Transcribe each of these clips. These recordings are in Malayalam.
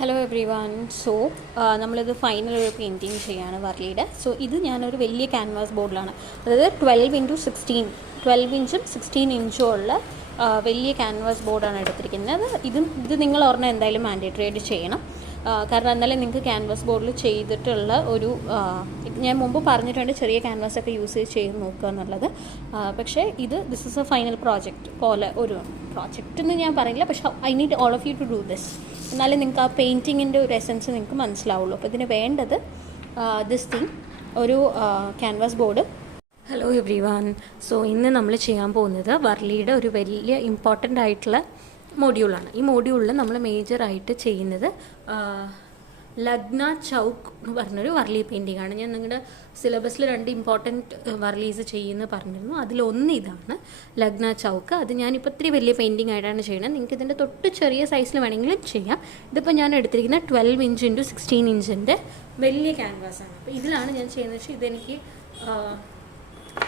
Hello every one. സോ നമ്മളിത് ഫൈനൽ ഒരു പെയിൻറ്റിങ് ചെയ്യാണ് വർലിയുടെ. സോ ഇത് ഞാനൊരു വലിയ ക്യാൻവാസ് ബോർഡിലാണ്, അതായത് 12 ഇഞ്ചും 16 ഇഞ്ചും ഉള്ള വലിയ ക്യാൻവാസ് ബോർഡാണ് എടുത്തിരിക്കുന്നത്. ഇത് നിങ്ങൾ ഒരെണ്ണം എന്തായാലും മാൻഡേറ്ററി ആയിട്ട് ചെയ്യണം. കാരണം എന്നാലേ നിങ്ങൾക്ക് ക്യാൻവാസ് ബോർഡിൽ ചെയ്തിട്ടുള്ള ഒരു ഞാൻ മുമ്പ് പറഞ്ഞിട്ടുണ്ട് ചെറിയ ക്യാൻവാസൊക്കെ യൂസ് ചെയ്ത് നോക്കുക എന്നുള്ളത്. പക്ഷേ this is a final project പോലെ ഒരു പ്രോജക്റ്റ് എന്ന് ഞാൻ പറയില്ല, പക്ഷേ I need all of you to do this. എന്നാലേ നിങ്ങൾക്ക് ആ പെയിൻറ്റിങ്ങിൻ്റെ ഒരു എസൻസ് നിങ്ങൾക്ക് മനസ്സിലാവുള്ളൂ. അപ്പോൾ ഇതിന് വേണ്ടത് ദിസ് തിങ്, ഒരു canvas board. Hello every one. So ഇന്ന് നമ്മൾ ചെയ്യാൻ പോകുന്നത് വർലിയുടെ ഒരു വലിയ ഇമ്പോർട്ടൻ്റ് ആയിട്ടുള്ള മോഡ്യൂളാണ്. ഈ മോഡ്യൂളിൽ നമ്മൾ മേജറായിട്ട് ചെയ്യുന്നത് ലഗ്ന ചൗക്ക് എന്ന് പറഞ്ഞൊരു വർലി പെയിൻറ്റിംഗ് ആണ്. ഞാൻ നിങ്ങളുടെ സിലബസിൽ 2 ഇമ്പോർട്ടൻറ്റ് വർലീസ് ചെയ്യുമെന്ന് പറഞ്ഞിരുന്നു. അതിലൊന്ന് ഇതാണ് ലഗ്ന ചൗക്ക്. അത് ഞാനിപ്പോൾ ഇത്തിരി വലിയ പെയിൻറ്റിംഗ് ആയിട്ടാണ് ചെയ്യുന്നത്. നിങ്ങൾക്ക് ഇതിൻ്റെ തൊട്ട് ചെറിയ സൈസിൽ വേണമെങ്കിലും ചെയ്യാം. ഇതിപ്പോൾ ഞാൻ എടുത്തിരിക്കുന്ന 12 ഇഞ്ച് ഇൻറ്റു 16 ഇഞ്ചിൻ്റെ വലിയ ക്യാൻവാസാണ്. അപ്പോൾ ഇതിലാണ് ഞാൻ ചെയ്യുന്നത്. പക്ഷേ ഇതെനിക്ക്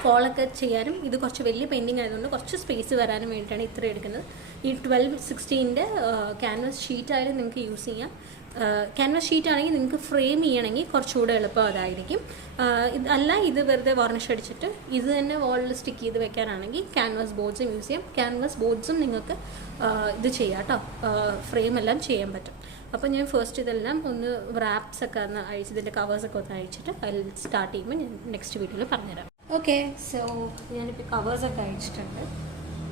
കോളൊക്കെ ചെയ്യാനും ഇത് കുറച്ച് വലിയ പെയിൻറ്റിങ് ആയതുകൊണ്ട് കുറച്ച് സ്പേസ് വരാനും വേണ്ടിയിട്ടാണ് ഇത്ര എടുക്കുന്നത്. ഈ 12-16 ക്യാൻവാസ് ഷീറ്റായാലും നിങ്ങൾക്ക് യൂസ് ചെയ്യാം. ക്യാൻവാസ് ഷീറ്റ് ആണെങ്കിൽ നിങ്ങൾക്ക് ഫ്രെയിം ചെയ്യണമെങ്കിൽ കുറച്ചുകൂടെ എളുപ്പം അതായിരിക്കും. ഇത് വെറുതെ വാർണിഷ് അടിച്ചിട്ട് ഇത് തന്നെ വാളിൽ സ്റ്റിക്ക് ചെയ്ത് വെക്കാനാണെങ്കിൽ ക്യാൻവാസ് ബോർഡ്സും യൂസ് ചെയ്യാം. ക്യാൻവാസ് ബോർഡ്സും നിങ്ങൾക്ക് ഇത് ചെയ്യാം കേട്ടോ, ഫ്രെയിം എല്ലാം ചെയ്യാൻ പറ്റും. അപ്പോൾ ഞാൻ ഫസ്റ്റ് ഇതെല്ലാം ഒന്ന് റാപ്സ് ഒക്കെ ഒന്ന് അഴിച്ച് ഇതിൻ്റെ കവേഴ്സൊക്കെ ഒന്ന് അഴിച്ചിട്ട് അതിൽ സ്റ്റാർട്ട് ചെയ്യുമ്പോൾ ഞാൻ നെക്സ്റ്റ് വീഡിയോയിൽ പറഞ്ഞുതരാം. ഓക്കെ, സോ ഞാനിപ്പോൾ കവേഴ്സൊക്കെ അഴിച്ചിട്ടുണ്ട്.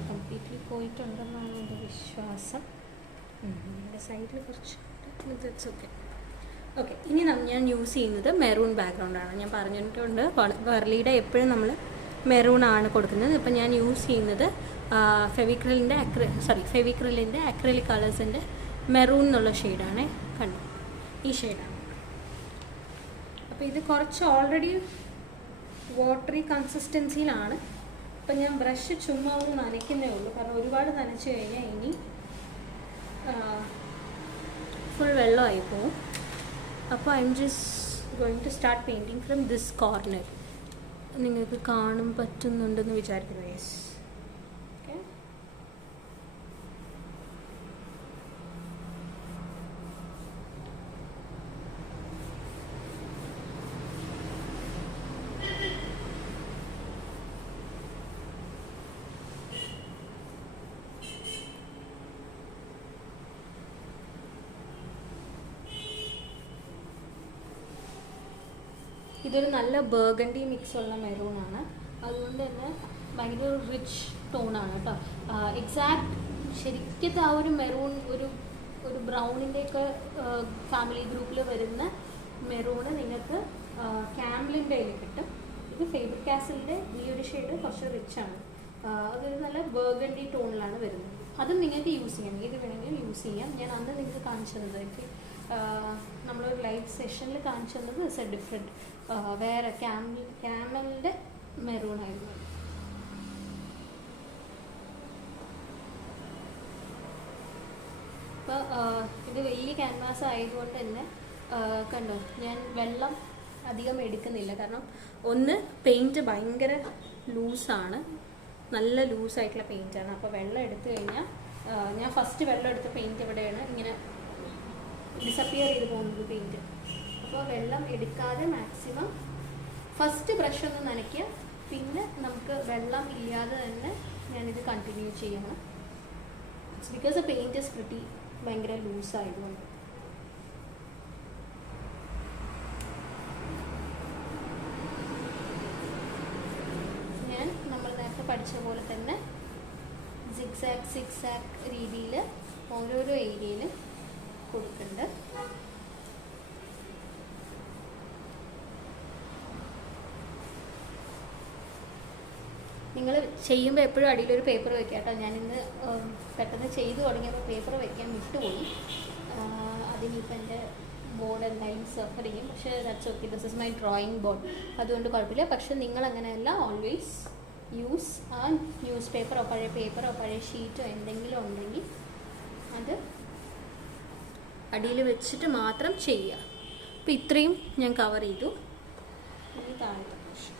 കംപ്ലീറ്റ്ലി പോയിട്ടുണ്ടെന്നാണ് എൻ്റെ വിശ്വാസം. എൻ്റെ സൈഡിൽ കുറച്ച് ഓക്കെ. ഇനി ഞാൻ യൂസ് ചെയ്യുന്നത് മെറൂൺ ബാക്ക്ഗ്രൗണ്ടാണ്. ഞാൻ പറഞ്ഞിട്ടുണ്ട് വർലിയുടെ എപ്പോഴും നമ്മൾ മെറൂൺ ആണ് കൊടുക്കുന്നത്. ഇപ്പം ഞാൻ യൂസ് ചെയ്യുന്നത് ഫെവിക്രിലിൻ്റെ അക്രിലിക് കളേഴ്സിൻ്റെ മെറൂൺ എന്നുള്ള ഷെയ്ഡാണ്. കണ്ടു, ഈ ഷെയ്ഡാണ്. അപ്പോൾ ഇത് കുറച്ച് ഓൾറെഡി വാട്ടറി കൺസിസ്റ്റൻസിയിലാണ്. അപ്പം ഞാൻ ബ്രഷ് ചുമ്മാ ഒന്ന് നനയ്ക്കുന്നേ ഉള്ളൂ, കാരണം ഒരുപാട് നനച്ച് കഴിഞ്ഞാൽ ഇനി ഫുൾ വെള്ളമായി പോവും. അപ്പോൾ I'm just going to start painting from this corner. നിങ്ങൾക്ക് കാണും പറ്റുന്നുണ്ടെന്ന് വിചാരിക്കുന്നു. Yes, okay. ഇതൊരു നല്ല ബർഗണ്ടി മിക്സ് ഉള്ള മെറൂണാണ്, അതുകൊണ്ട് തന്നെ ഭയങ്കര റിച്ച് ടോണാണ് കേട്ടോ. ശരിക്കും ആ ഒരു മെറൂൺ ഒരു ബ്രൗണിൻ്റെയൊക്കെ ഫാമിലി ഗ്രൂപ്പിൽ വരുന്ന മെറൂണ് നിങ്ങൾക്ക് ക്യാംലിൻ്റെ കിട്ടും. ഇത് ഫേബർ കാസലിൻ്റെ ഈ ഒരു ഷെയ്ഡ് കുറച്ച് റിച്ചാണ്. അതൊരു നല്ല ബർഗണ്ടി ടോണിലാണ് വരുന്നത്. അതും നിങ്ങൾക്ക് യൂസ് ചെയ്യാം, ഏത് വേണമെങ്കിലും യൂസ് ചെയ്യാം. ഞാൻ അന്ന് നിങ്ങൾക്ക് കാണിച്ചു തന്നത് നമ്മളൊരു ലൈവ് സെഷനിൽ കാണിച്ചു തന്നത് ഇറ്റ്സ് എ ഡിഫറെൻറ്റ് വേറെ ക്യാമലിൻ്റെ മെറൂൺ ആയിരുന്നു. അപ്പോൾ ഇത് വലിയ ക്യാൻവാസ് ആയതുകൊണ്ട് തന്നെ കണ്ടോ, ഞാൻ വെള്ളം അധികം എടുക്കുന്നില്ല. കാരണം ഒന്ന് പെയിൻറ്റ് ഭയങ്കര ലൂസാണ്, നല്ല ലൂസായിട്ടുള്ള പെയിൻറ്റാണ്. അപ്പോൾ വെള്ളം എടുത്തു കഴിഞ്ഞാൽ ഞാൻ ഫസ്റ്റ് വെള്ളം എടുത്ത പെയിൻറ്റ് എവിടെയാണ് ഇങ്ങനെ ഡിസപ്പിയർ ചെയ്ത് പോകുന്നത് പെയിൻറ്റ്. അപ്പോൾ വെള്ളം എടുക്കാതെ മാക്സിമം ഫസ്റ്റ് ബ്രഷ് ഒന്ന് നനയ്ക്കുക, പിന്നെ നമുക്ക് വെള്ളം ഇല്ലാതെ തന്നെ ഞാനിത് കണ്ടിന്യൂ ചെയ്യണം. It's because the paint is pretty ഭയങ്കര ലൂസായതുകൊണ്ട്. നമ്മൾ നേരത്തെ പഠിച്ച പോലെ തന്നെ സിക്സാക്ക് രീതിയിൽ ഓരോരോ ഏരിയയിൽ കൊടുക്കുന്നുണ്ട്. നിങ്ങൾ ചെയ്യുമ്പോൾ എപ്പോഴും അടിയിലൊരു പേപ്പർ വെക്കുക കേട്ടോ. ഞാനിന്ന് പെട്ടെന്ന് ചെയ്തു തുടങ്ങിയപ്പോൾ പേപ്പർ വെക്കാൻ വിട്ടുപോയി. അതിനിപ്പോൾ എൻ്റെ ബോർഡ് എന്തായാലും സഫർ ചെയ്യും, പക്ഷേ that's okay. This is my drawing board, അതുകൊണ്ട് കുഴപ്പമില്ല. പക്ഷെ നിങ്ങളങ്ങനെയല്ല, ഓൾവേസ് യൂസ് ആ ന്യൂസ് പേപ്പറോ പഴയ പേപ്പറോ പഴയ ഷീറ്റോ എന്തെങ്കിലും ഉണ്ടെങ്കിൽ അത് അടിയിൽ വെച്ചിട്ട് മാത്രം ചെയ്യുക. അപ്പോൾ ഇത്രയും ഞാൻ കവർ ചെയ്തു. ഇനി താഴത്തെ പ്രശ്നം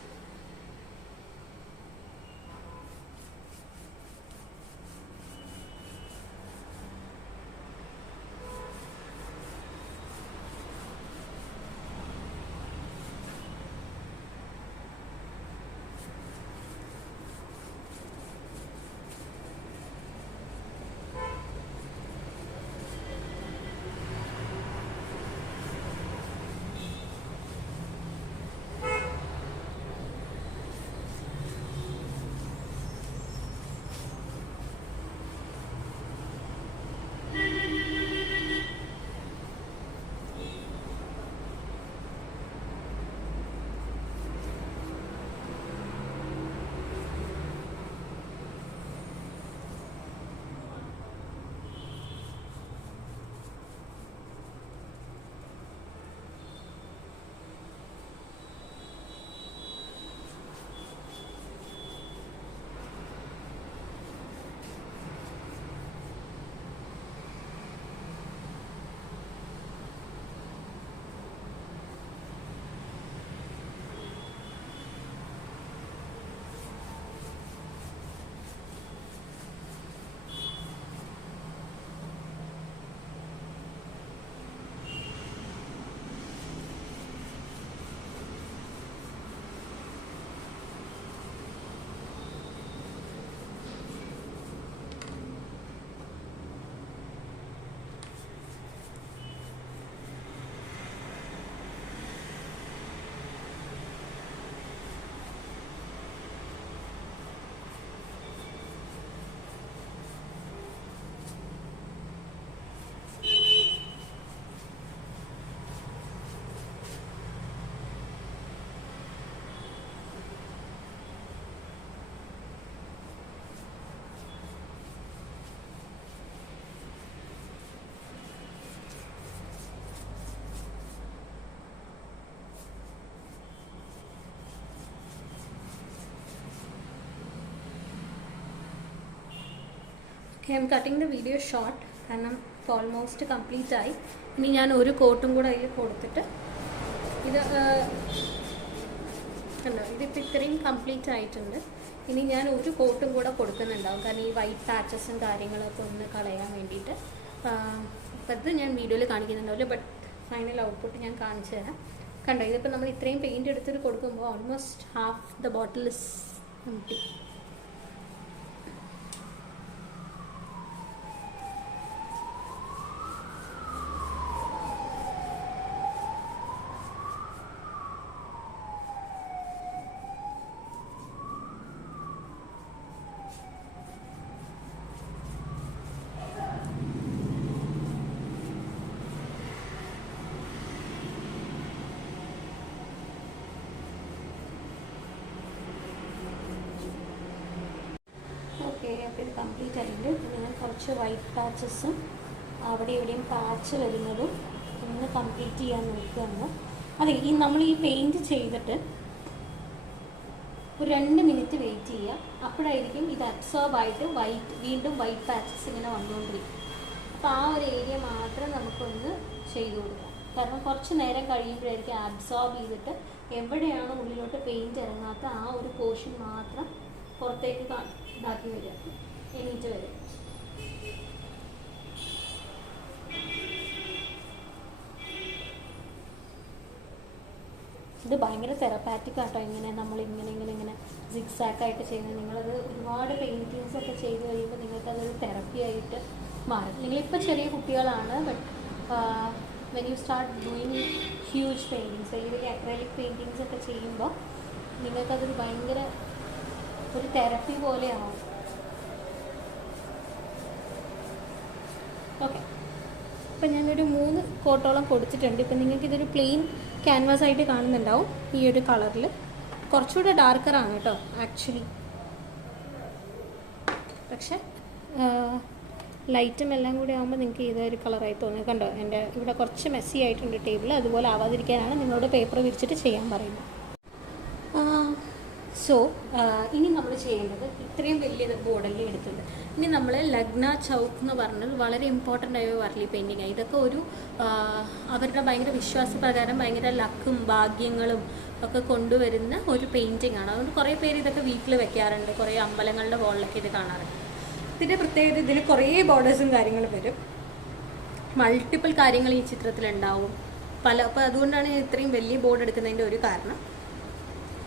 I M cutting the video short, കാരണം ഓൾമോസ്റ്റ് കംപ്ലീറ്റ് ആയി. ഇനി ഞാൻ ഒരു കോട്ടും കൂടെ അതിൽ കൊടുത്തിട്ട് ഇത് കണ്ടോ, ഇതിപ്പോൾ ഇത്രയും കംപ്ലീറ്റ് ആയിട്ടുണ്ട്. ഇനി ഞാൻ ഒരു കോട്ടും കൂടെ കൊടുക്കുന്നുണ്ടാവും, കാരണം ഈ വൈറ്റ് പാച്ചസും കാര്യങ്ങളൊക്കെ ഒന്ന് കളയാൻ വേണ്ടിയിട്ട്. അപ്പോൾ അത് ഞാൻ വീഡിയോയിൽ കാണിക്കുന്നുണ്ടാവില്ല, ബട്ട് ഫൈനൽ ഔട്ട്പുട്ട് ഞാൻ കാണിച്ചു തരാം. കണ്ടോ, ഇതിപ്പോൾ നമ്മൾ ഇത്രയും പെയിൻറ്റ് എടുത്തിട്ട് കൊടുക്കുമ്പോൾ almost half the bottle is empty. Okay, അപ്പോൾ ഇത് കംപ്ലീറ്റ് ആയിട്ടുണ്ട്. പിന്നെ ഞാൻ കുറച്ച് വൈറ്റ് പാച്ചസും അവിടെ എവിടെയും പാച്ച് വരുന്നതും ഒന്ന് കംപ്ലീറ്റ് ചെയ്യാൻ നോക്കുകയാണ്. അതെ, നമ്മൾ ഈ പെയിൻറ്റ് ചെയ്തിട്ട് ഒരു 2 മിനിറ്റ് വെയിറ്റ് ചെയ്യുക. അപ്പോഴായിരിക്കും ഇത് അബ്സോർബ് ആയിട്ട് വീണ്ടും വൈറ്റ് പാച്ചസ് ഇങ്ങനെ വന്നുകൊണ്ടിരിക്കും. അപ്പോൾ ആ ഒരു ഏരിയ മാത്രം നമുക്കൊന്ന് ചെയ്തു കൊടുക്കാം. കാരണം കുറച്ച് നേരം കഴിയുമ്പോഴായിരിക്കും അബ്സോർബ് ചെയ്തിട്ട് എവിടെയാണ് ഉള്ളിലോട്ട് പെയിൻറ്റ് ഇറങ്ങാത്ത ആ ഒരു പോർഷൻ മാത്രം പുറത്തേക്ക് ഇതാക്കി വരിക, എണീറ്റ് വരും. ഇത് ഭയങ്കര തെറപ്പാറ്റിക് ആട്ടോ. ഇങ്ങനെ ഇങ്ങനെ സിക്സാക്കായിട്ട് ചെയ്യുന്നത്. നിങ്ങളത് ഒരുപാട് പെയിൻറ്റിങ്സ് ഒക്കെ ചെയ്ത് കഴിയുമ്പോൾ നിങ്ങൾക്കതൊരു തെറപ്പി ആയിട്ട് മാറും. നിങ്ങളിപ്പോൾ ചെറിയ കുട്ടികളാണ്, but when you start doing huge paintings, അല്ലെങ്കിൽ അക്രലിക് പെയിൻറ്റിങ്സ് ഒക്കെ ചെയ്യുമ്പോൾ നിങ്ങൾക്കതൊരു ഭയങ്കര ഒരു തെറപ്പി പോലെയാവും. ഓക്കെ, അപ്പം ഞാനൊരു 3 കോട്ടോളം കൊടുത്തിട്ടുണ്ട്. ഇപ്പം നിങ്ങൾക്കിതൊരു പ്ലെയിൻ ക്യാൻവാസ് ആയിട്ട് കാണുന്നുണ്ടാവും ഈ ഒരു കളറിൽ. കുറച്ചുകൂടെ ഡാർക്കറാണ് കേട്ടോ ആക്ച്വലി, പക്ഷെ ലൈറ്റും എല്ലാം കൂടി ആകുമ്പോൾ നിങ്ങൾക്ക് ഇതൊരു കളറായി തോന്നുന്നത്. കണ്ടോ, എൻ്റെ ഇവിടെ കുറച്ച് മെസ്സി ആയിട്ടുണ്ട് ടേബിൾ. അതുപോലെ ആവാതിരിക്കാനാണ് നിങ്ങളോട് പേപ്പർ വിരിച്ചിട്ട് ചെയ്യാൻ പറയുന്നത്. സോ ഇനി നമ്മൾ ചെയ്യേണ്ടത്, ഇത്രയും വലിയ ബോർഡല്ലേ എടുത്തത്, ഇനി നമ്മൾ ലഗ്ന ചൗക്ക് എന്ന് പറഞ്ഞത് വളരെ ഇമ്പോർട്ടൻ്റ് ആയ വർലി പെയിൻറ്റിങ് ആണ്. ഇതൊക്കെ ഒരു അവരുടെ ഭയങ്കര വിശ്വാസപ്രകാരം ഭയങ്കര ലക്കും ഭാഗ്യങ്ങളും ഒക്കെ കൊണ്ടുവരുന്ന ഒരു പെയിൻറ്റിങ് ആണ്. അതുകൊണ്ട് കുറേ പേര് ഇതൊക്കെ വീട്ടിൽ വെക്കാറുണ്ട്, കുറേ അമ്പലങ്ങളുടെ വോളിലൊക്കെ ഇത് കാണാറുണ്ട്. ഇതിൻ്റെ പ്രത്യേകത, ഇതിൽ കുറേ ബോർഡേഴ്സും കാര്യങ്ങളും വരും, മൾട്ടിപ്പിൾ കാര്യങ്ങൾ ഈ ചിത്രത്തിലുണ്ടാവും അപ്പോൾ അതുകൊണ്ടാണ് ഇത്രയും വലിയ ബോർഡ് എടുക്കുന്നതിൻ്റെ ഒരു കാരണം.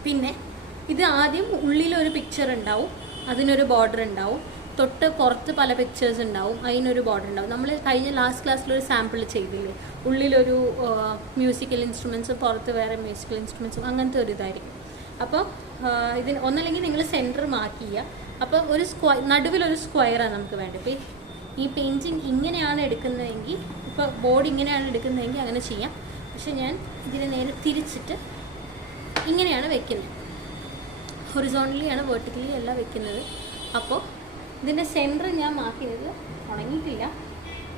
പിന്നെ ഇത് ആദ്യം ഉള്ളിലൊരു പിക്ചർ ഉണ്ടാവും, അതിനൊരു ബോർഡർ ഉണ്ടാവും, തൊട്ട് പുറത്ത് പല പിക്ചേഴ്സ് ഉണ്ടാവും, അതിനൊരു ബോർഡർ ഉണ്ടാവും. നമ്മൾ കഴിഞ്ഞ ലാസ്റ്റ് ക്ലാസ്സിലൊരു സാമ്പിൾ ചെയ്തില്ലേ, ഉള്ളിലൊരു മ്യൂസിക്കൽ ഇൻസ്ട്രുമെൻറ്റ്സും പുറത്ത് വേറെ മ്യൂസിക്കൽ ഇൻസ്ട്രുമെൻറ്റ്സും, അങ്ങനത്തെ ഒരു ഇതായിരിക്കും. അപ്പോൾ ഇതിന് ഒന്നല്ലെങ്കിൽ നിങ്ങൾ സെൻറ്റർ മാർക്ക് ചെയ്യുക. അപ്പോൾ ഒരു നടുവിലൊരു സ്ക്വയറാണ് നമുക്ക് വേണ്ടത്. ഇപ്പോൾ ഈ പെയിൻറ്റിങ് ഇങ്ങനെയാണ് എടുക്കുന്നതെങ്കിൽ, ഇപ്പോൾ ബോർഡ് ഇങ്ങനെയാണ് എടുക്കുന്നതെങ്കിൽ അങ്ങനെ ചെയ്യാം. പക്ഷെ ഞാൻ ഇതിനെ നേരെ തിരിച്ചിട്ട് ഇങ്ങനെയാണ് വെക്കുന്നത്, ഹൊറിസോണ്ടലിയാണ്, വെർട്ടിക്കലി അല്ല വെക്കുന്നത്. അപ്പോൾ ഇതിൻ്റെ സെൻറ്റർ ഞാൻ മാർക്ക് ചെയ്തത് ഉണങ്ങിയിട്ടില്ല.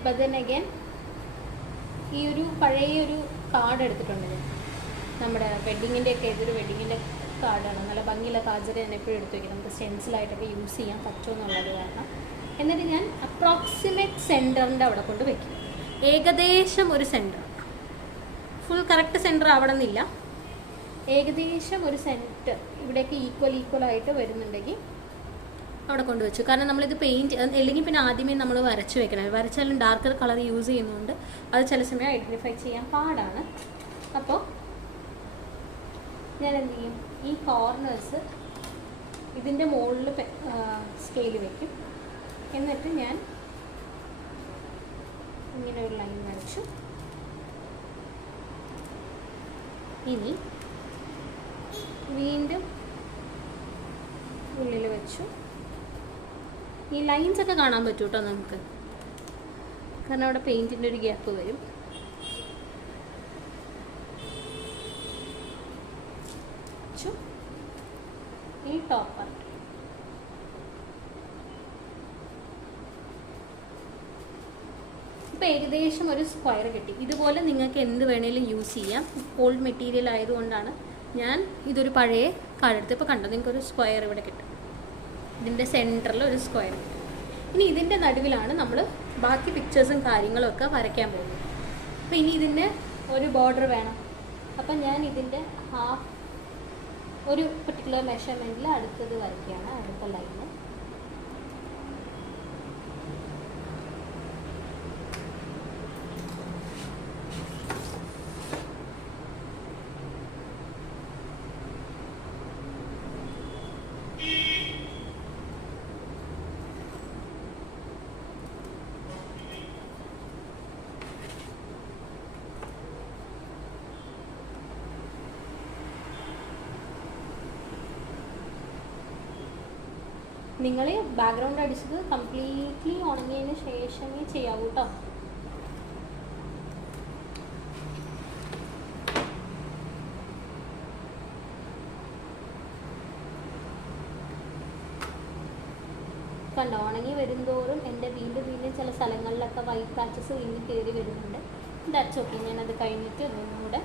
ബട്ട് ദെൻ അഗൈൻ ഈ ഒരു പഴയൊരു കാർഡ് എടുത്തിട്ടുണ്ട് ഞാൻ, നമ്മുടെ വെഡ്ഡിങ്ങിൻ്റെയൊക്കെ ഏതൊരു വെഡ്ഡിങ്ങിൻ്റെ കാർഡാണ്, നല്ല ഭംഗിയുള്ള കാർഡ്സ് ഞാൻ എപ്പോഴും എടുത്ത് വയ്ക്കും, നമുക്ക് സ്റ്റെൻസിലായിട്ടൊക്കെ യൂസ് ചെയ്യാൻ പറ്റുമെന്നുള്ളത് കാരണം. എന്നിട്ട് ഞാൻ അപ്രോക്സിമേറ്റ് സെൻറ്ററിൻ്റെ അവിടെ കൊണ്ട് വയ്ക്കും. ഏകദേശം ഒരു സെൻറ്റർ, ഫുൾ കറക്റ്റ് സെൻറ്റർ അവിടെ നിന്നില്ല, ഏകദേശം ഒരു സെൻറ്റർ ഇവിടേക്ക് ഈക്വലായിട്ട് വരുന്നുണ്ടെങ്കിൽ അവിടെ കൊണ്ടുവച്ചു. കാരണം നമ്മളിത് പെയിൻറ്റ് അല്ലെങ്കിൽ പിന്നെ ആദ്യമേ നമ്മൾ വരച്ച് വെക്കണം. വരച്ചാലും ഡാർക്കർ കളർ യൂസ് ചെയ്യുന്നതുകൊണ്ട് അത് ചില സമയം ഐഡൻറ്റിഫൈ ചെയ്യാൻ പാടാണ്. അപ്പോൾ ഞാൻ എന്ത് ചെയ്യും, ഈ കോർണേഴ്സ് ഇതിൻ്റെ മുകളിൽ സ്കെയിൽ വയ്ക്കും. എന്നിട്ട് ഞാൻ ഇങ്ങനെ ഒരു ലൈൻ വരച്ചു. ഇനി വീണ്ടും ഉള്ളിൽ വെച്ചു. ഈ ലൈൻസ് ഒക്കെ കാണാൻ പറ്റും കേട്ടോ നമുക്ക്, കാരണം അവിടെ പെയിൻറ്റിൻ്റെ ഒരു ഗ്യാപ്പ് വരും. ഈ ടോപ്പ് പാർട്ട് ഇപ്പോൾ ഏകദേശം ഒരു സ്ക്വയർ കിട്ടി. ഇതുപോലെ നിങ്ങൾക്ക് എന്ത് വേണേലും യൂസ് ചെയ്യാം. ഓൾഡ് മെറ്റീരിയൽ ആയതുകൊണ്ടാണ് ഞാൻ ഇതൊരു പഴയ കാർഡ് എടുത്ത് ഇപ്പോൾ കണ്ടോ, നിങ്ങൾക്കൊരു സ്ക്വയർ ഇവിടെ കിട്ടും. ഇതിൻ്റെ സെൻറ്ററിൽ ഒരു സ്ക്വയർ കിട്ടും. ഇനി ഇതിൻ്റെ നടുവിലാണ് നമ്മൾ ബാക്കി പിക്ചേഴ്സും കാര്യങ്ങളും ഒക്കെ വരയ്ക്കാൻ പോകുന്നത്. അപ്പോൾ ഇനി ഇതിൻ്റെ ഒരു ബോർഡർ വേണം. അപ്പം ഞാൻ ഇതിൻ്റെ ഹാഫ് ഒരു പെർട്ടിക്കുലർ മെഷർമെൻറ്റിൽ അടുത്തത് വരയ്ക്കുകയാണ്, അടുത്ത ലൈന്. നിങ്ങൾ ബാക്ക്ഗ്രൗണ്ട് അടിച്ചത് കംപ്ലീറ്റ്ലി ഉണങ്ങിയതിന് ശേഷമേ ചെയ്യാവൂ കേട്ടോ. കണ്ടോ, ഉണങ്ങി വരുന്തോറും എൻ്റെ വീണ്ടും ചില സ്ഥലങ്ങളിലൊക്കെ വൈറ്റ് പാച്ചസ് വീണ്ടും കയറി വരുന്നുണ്ട്. That's okay. ഞാനത് കഴിഞ്ഞിട്ട് ഒന്നുകൂടെ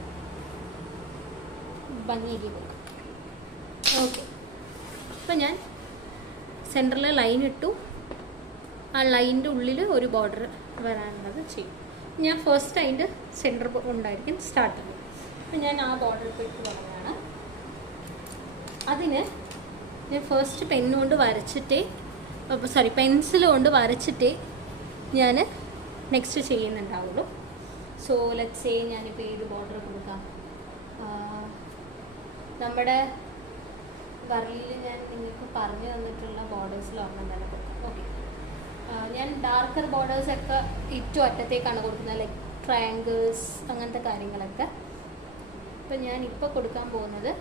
ഭംഗിയാക്കി കൊടുക്കും. ഓക്കെ, അപ്പം ഞാൻ സെൻറ്ററിൽ ലൈൻ ഇട്ടു. ആ ലൈനിൻ്റെ ഉള്ളിൽ ഒരു ബോർഡർ വരാനുള്ളത് ചെയ്യും. ഞാൻ ഫസ്റ്റ് അതിൻ്റെ സെൻറ്റർ കൊണ്ടായിരിക്കും സ്റ്റാർട്ട് ചെയ്യുന്നത്. അപ്പം ഞാൻ ആ ബോർഡർ ഇട്ട് തുടങ്ങുകയാണ്. അതിന് ഞാൻ ഫസ്റ്റ് പെന്നുകൊണ്ട് വരച്ചിട്ടേ പെൻസിൽ കൊണ്ട് വരച്ചിട്ടേ ഞാൻ നെക്സ്റ്റ് ചെയ്യുന്നുണ്ടാവുള്ളൂ. സോ ലെറ്റ്സ് സേ ഞാനിപ്പോൾ ഏത് ബോർഡർ കൊടുക്കാം. നമ്മുടെ വരലിൽ ഞാൻ നിങ്ങൾക്ക് പറഞ്ഞു തന്നിട്ടുള്ള ബോർഡേഴ്സിലൊരെണ്ണം തന്നെ കൊടുക്കാം. ഓക്കെ, ഞാൻ ഡാർക്കർ ബോർഡേഴ്സൊക്കെ ഏറ്റവും അറ്റത്തേക്കാണ് കൊടുക്കുന്നത്, ലൈക്ക് ട്രയാങ്കിൾസ് അങ്ങനത്തെ കാര്യങ്ങളൊക്കെ. അപ്പം ഞാനിപ്പോൾ കൊടുക്കാൻ പോകുന്നത്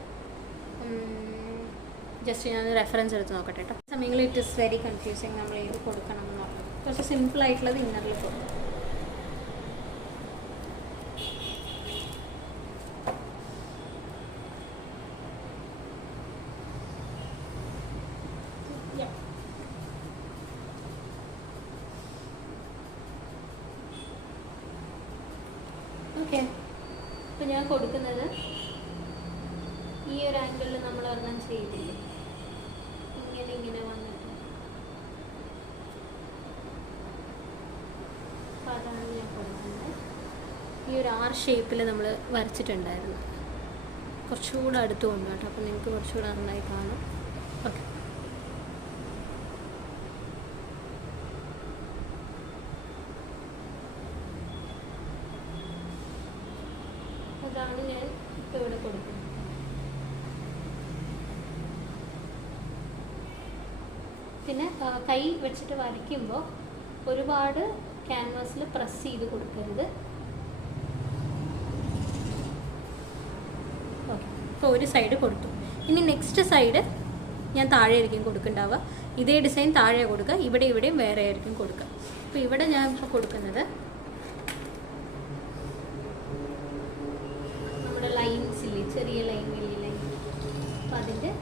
ജസ്റ്റ് ഞാൻ റെഫറൻസ് എടുത്ത് നോക്കട്ടെ കേട്ടോ. സമയങ്ങളിൽ ഇറ്റ് ഇസ് വെരി കൺഫ്യൂസിങ് നമ്മൾ ഏത് കൊടുക്കണം എന്ന് നോക്കണം. കുറച്ച് സിമ്പിളായിട്ടുള്ളത് ഇന്നറിൽ കൊടുക്കും. ഓക്കെ, അപ്പോൾ ഞാൻ കൊടുക്കുന്നത് ഈ ഒരു ആംഗിളിൽ നമ്മൾ ഒരെണ്ണം ചെയ്തില്ലേ, ഇങ്ങനെ വന്നിട്ട്. അപ്പോൾ അതാണ് ഞാൻ കൊടുക്കുന്നത്. ഈ ഒരു ആർ ഷേപ്പിൽ നമ്മൾ വരച്ചിട്ടുണ്ടായിരുന്നു. കുറച്ചുകൂടെ അടുത്ത് കൊണ്ടുപോകട്ടെ, അപ്പോൾ നിങ്ങൾക്ക് കുറച്ചുകൂടെ നന്നായി കാണും. ഓക്കെ, അതാണ് ഞാൻ ഇപ്പോൾ ഇവിടെ കൊടുക്കുന്നത്. പിന്നെ കൈ വെച്ചിട്ട് വരയ്ക്കുമ്പോൾ ഒരുപാട് ക്യാൻവാസിൽ പ്രസ് ചെയ്ത് കൊടുക്കരുത്. ഓക്കെ, ഇപ്പോൾ ഒരു സൈഡ് കൊടുത്തു. ഇനി നെക്സ്റ്റ് സൈഡ് ഞാൻ താഴെ ആയിരിക്കും കൊടുക്കുന്നുണ്ടാവുക. ഇതേ ഡിസൈൻ താഴെ കൊടുക്കുക, ഇവിടെയും വേറെ ആയിരിക്കും കൊടുക്കുക. അപ്പോൾ ഇവിടെ ഞാൻ ഇപ്പോൾ കൊടുക്കുന്നത് നമ്മുടെ ലൈൻസ് ഇല്ലേ, ചെറിയ ലൈൻ, വലിയ ലൈൻ, അപ്പോൾ അതിൻ്റെ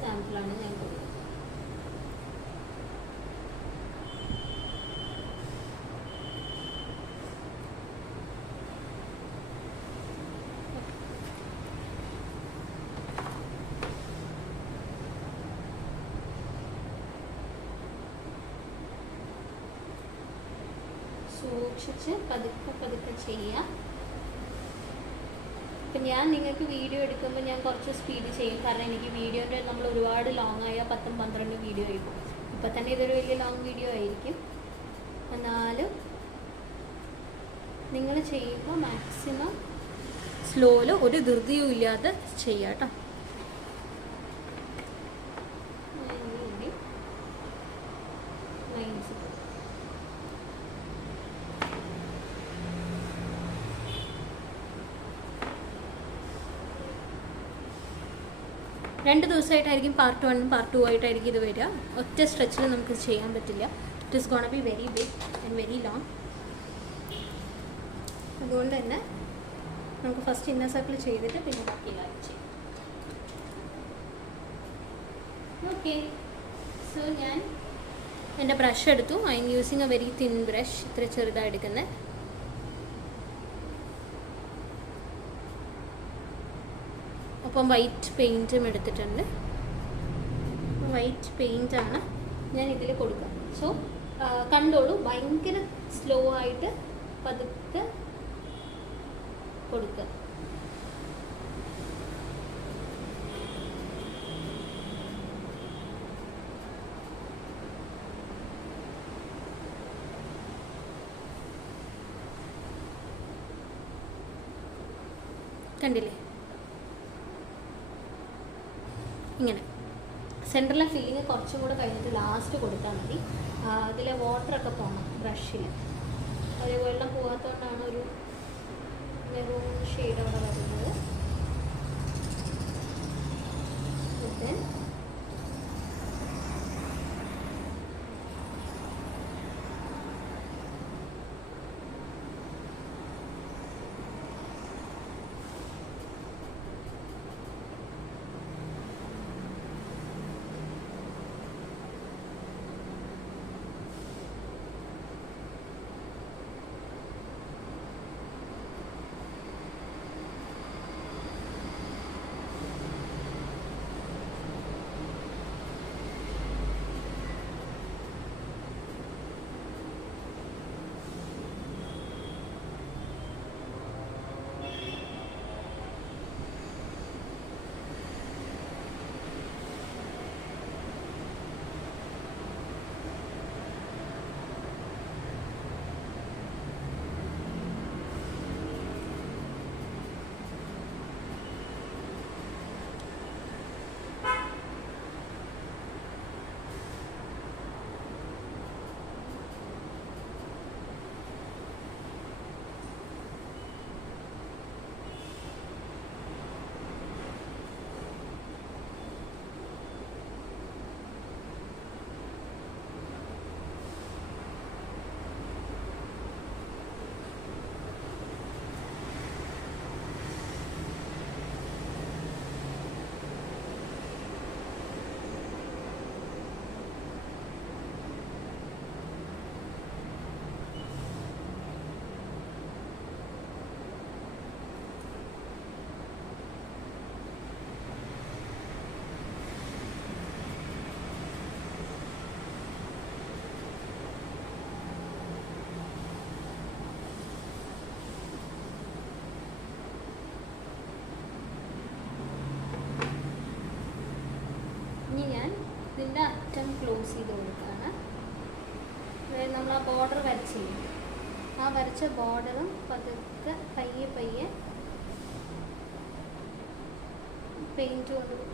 സാമ്പിളാണ് ഞാൻ കൊടുക്കുന്നത്. സൂക്ഷിച്ച് പതുക്കെ ചെയ്യാം. ഇപ്പം ഞാൻ നിങ്ങൾക്ക് വീഡിയോ എടുക്കുമ്പോൾ ഞാൻ കുറച്ച് സ്പീഡ് ചെയ്യും, കാരണം എനിക്ക് വീഡിയോൻ്റെ നമ്മൾ ഒരുപാട് ലോങ് ആയാൽ 10-12 വീഡിയോ ആയിരിക്കും. ഇപ്പം തന്നെ ഇതൊരു വലിയ ലോങ് വീഡിയോ ആയിരിക്കും. എന്നാലും നിങ്ങൾ ചെയ്യുമ്പോൾ മാക്സിമം സ്ലോയിൽ ഒരു ധൃതിയും ഇല്ലാതെ ചെയ്യാം കേട്ടോ. രണ്ട് ദിവസമായിട്ടായിരിക്കും പാർട്ട് 1 പാർട്ട് 2 ആയിട്ടായിരിക്കും ഇത് വരിക. ഒറ്റ സ്ട്രെച്ചിൽ നമുക്ക് ചെയ്യാൻ പറ്റില്ല. It is gonna be very big and very long. അതുകൊണ്ട് തന്നെ നമുക്ക് ഫസ്റ്റ് ഇന്നർ സർക്കിൾ ചെയ്തിട്ട് പിന്നെ ബാക്കി കാര്യം ചെയ്യും. ഓക്കെ, സോ ഞാൻ എൻ്റെ ബ്രഷ് എടുത്തു. I M using A very thin brush, ഇത്ര ചെറുതാണ് എടുക്കുന്നത്. ഒപ്പം വൈറ്റ് പെയിൻറ്റും എടുത്തിട്ടുണ്ട്. വൈറ്റ് പെയിൻറ്റാണ് ഞാൻ ഇതിൽ കൊടുക്കാം. സോ കണ്ടോളൂ, ഭയങ്കര സ്ലോ ആയിട്ട് പതുക്കെ കൊടുക്കുക. കണ്ടില്ലേ, ഇങ്ങനെ സെൻറ്ററിലെ ഫില്ലിങ് കുറച്ചും കൂടെ കഴിഞ്ഞിട്ട് ലാസ്റ്റ് കൊടുത്താൽ മതി. അതിലെ വാട്ടറൊക്കെ പോകണം ബ്രഷിൽ. ഒരു വെള്ളം പോകാത്തതുകൊണ്ടാണ് ഒരു മെറൂൺ ഷെയ്ഡ് അവിടെ വരുന്നത്. ദെൻ ഇതിൻ്റെ അറ്റം ക്ലോസ് ചെയ്ത് കൊടുക്കുകയാണ്. അതായത് നമ്മൾ ആ ബോർഡർ വരച്ചില്ലേ, ആ വരച്ച ബോർഡറും പതുക്കെ പയ്യെ പയ്യെ പെയിൻറ്റ് കൊണ്ട് കൊടുക്കുക.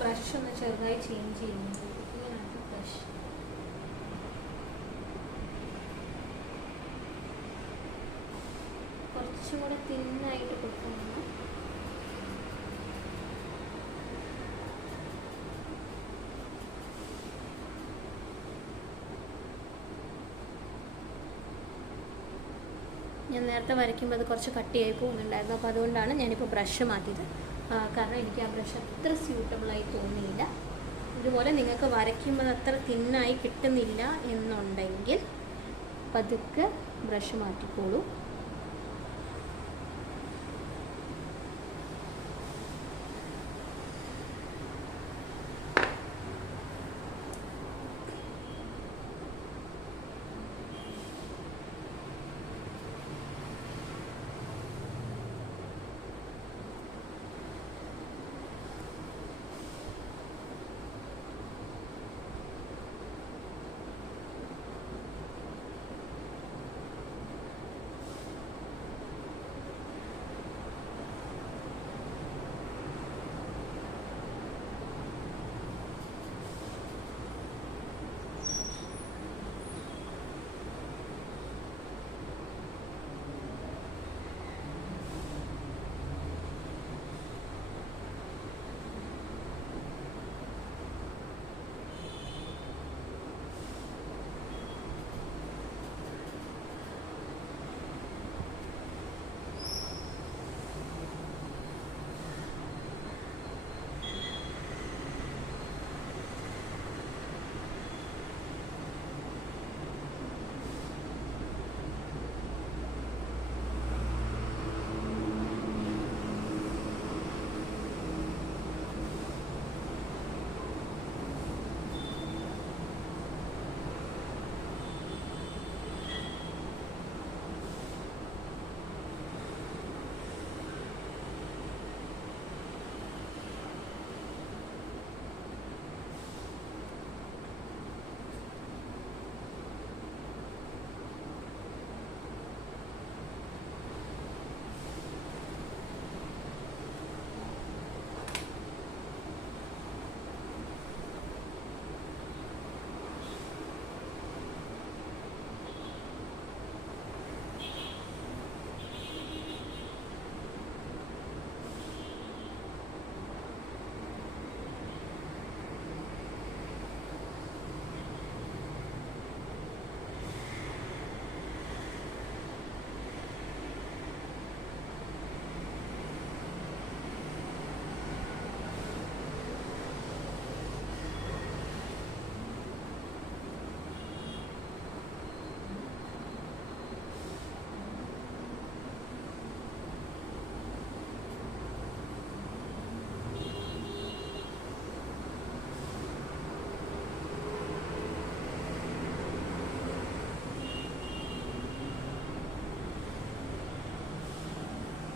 ബ്രഷ് ഒന്ന് ചെറുതായി ചേഞ്ച് ചെയ്യുന്നത്. ഇങ്ങനെയാണ് ബ്രഷ്. കുറച്ചും കൂടെ തിന്നായിട്ട് കൊടുക്കണം. ഞാൻ നേരത്തെ വരയ്ക്കുമ്പോൾ അത് കുറച്ച് കട്ടിയായി പോകുന്നുണ്ടായിരുന്നു. അപ്പോൾ അതുകൊണ്ടാണ് ഞാനിപ്പോൾ ബ്രഷ് മാറ്റിയത്. കാരണം എനിക്ക് ആ ബ്രഷ് അത്ര സ്യൂട്ടബിളായി തോന്നിയില്ല. ഇതുപോലെ നിങ്ങൾക്ക് വരയ്ക്കുമ്പോൾ അത്ര തിന്നായി കിട്ടുന്നില്ല എന്നുണ്ടെങ്കിൽ പതുക്കെ ബ്രഷ് മാറ്റിക്കോളൂ.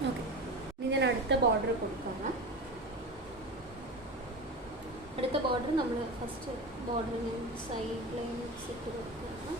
ഓക്കെ, ഇനി ഞാൻ അടുത്ത ബോർഡർ കൊടുക്കാം. അടുത്ത ബോർഡർ നമ്മൾ ഫസ്റ്റ് ബോർഡർ ഞാൻ സൈഡ് ലൈൻ ഇട്ട് കൊടുക്കുകയാണ്.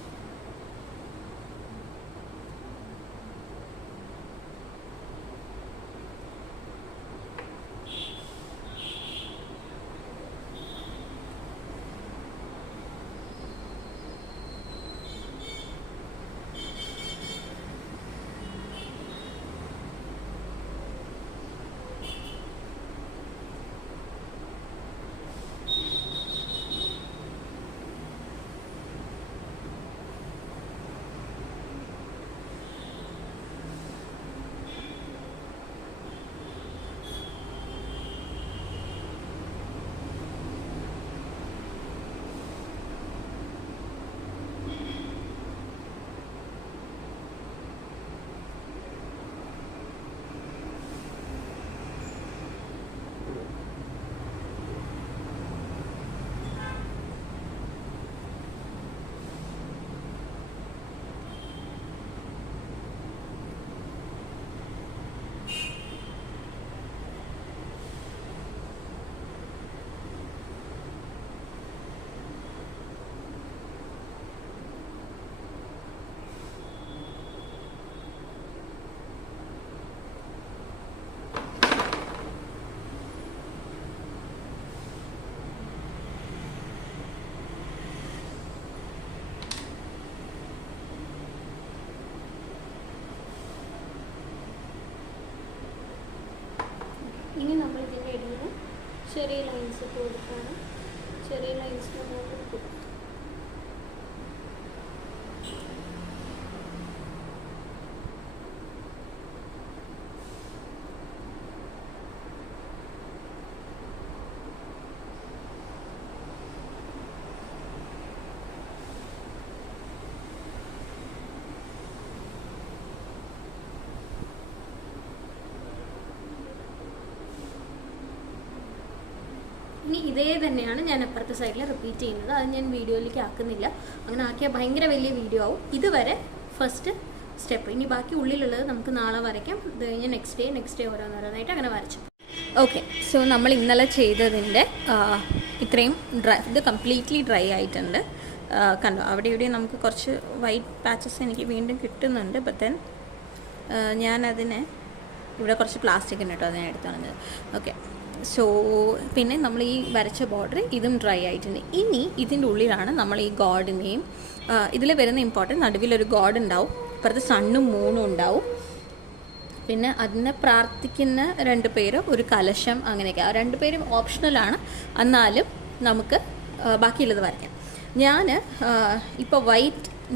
ഇനി നമ്മൾ ഇതിൻ്റെ ഇടയിൽ ചെറിയ ലൈൻസ് ഇട്ട് കൊടുക്കുകയാണ്. ചെറിയ ലൈൻസ് നമ്മൾ കൊടുക്കും. ഇനി ഇതേ തന്നെയാണ് ഞാൻ അപ്പുറത്തെ സൈഡിൽ റിപ്പീറ്റ് ചെയ്യുന്നത്. അത് ഞാൻ വീഡിയോയിലേക്ക് ആക്കുന്നില്ല, അങ്ങനെ ആക്കിയാൽ ഭയങ്കര വലിയ വീഡിയോ ആവും. ഇതുവരെ ഫസ്റ്റ് സ്റ്റെപ്പ്. ഇനി ബാക്കി ഉള്ളിലുള്ളത് നമുക്ക് നാളെ വരയ്ക്കാം. ഇത് കഴിഞ്ഞ് നെക്സ്റ്റ് ഡേ ഓരോന്നോരോന്നായിട്ട് അങ്ങനെ വരച്ചു. ഓക്കെ, സോ നമ്മൾ ഇന്നലെ ചെയ്തതിൻ്റെ ഇത്രയും ഇത് കംപ്ലീറ്റ്ലി ഡ്രൈ ആയിട്ടുണ്ട്. കണ്ടോ, അവിടെ ഇവിടെ നമുക്ക് കുറച്ച് വൈറ്റ് പാച്ചസ് എനിക്ക് വീണ്ടും കിട്ടുന്നുണ്ട്. ബട്ട് ദെൻ ഞാനതിനെ ഇവിടെ കുറച്ച് പ്ലാസ്റ്റിക് ഉണ്ട് കേട്ടോ, അതിനെ എടുത്തു കളഞ്ഞത്. ഓക്കെ, സോ പിന്നെ നമ്മൾ ഈ വരച്ച ബോർഡർ ഇതും ഡ്രൈ ആയിട്ടുണ്ട്. ഇനി ഇതിൻ്റെ ഉള്ളിലാണ് നമ്മൾ ഈ ഗോഡിനെയും ഇതിൽ വരുന്ന ഇമ്പോർട്ടൻറ്റ് നടുവിലൊരു ഗോഡ് ഉണ്ടാവും, ഇപ്പുറത്ത് സണ്ണും മൂണും ഉണ്ടാവും, പിന്നെ അതിനെ പ്രാർത്ഥിക്കുന്ന 2 പേര്, ഒരു കലശം, അങ്ങനെയൊക്കെ. ആ 2 പേരും ഓപ്ഷണലാണ്, എന്നാലും നമുക്ക് ബാക്കിയുള്ളത് വരയ്ക്കാം. ഞാൻ ഇപ്പോൾ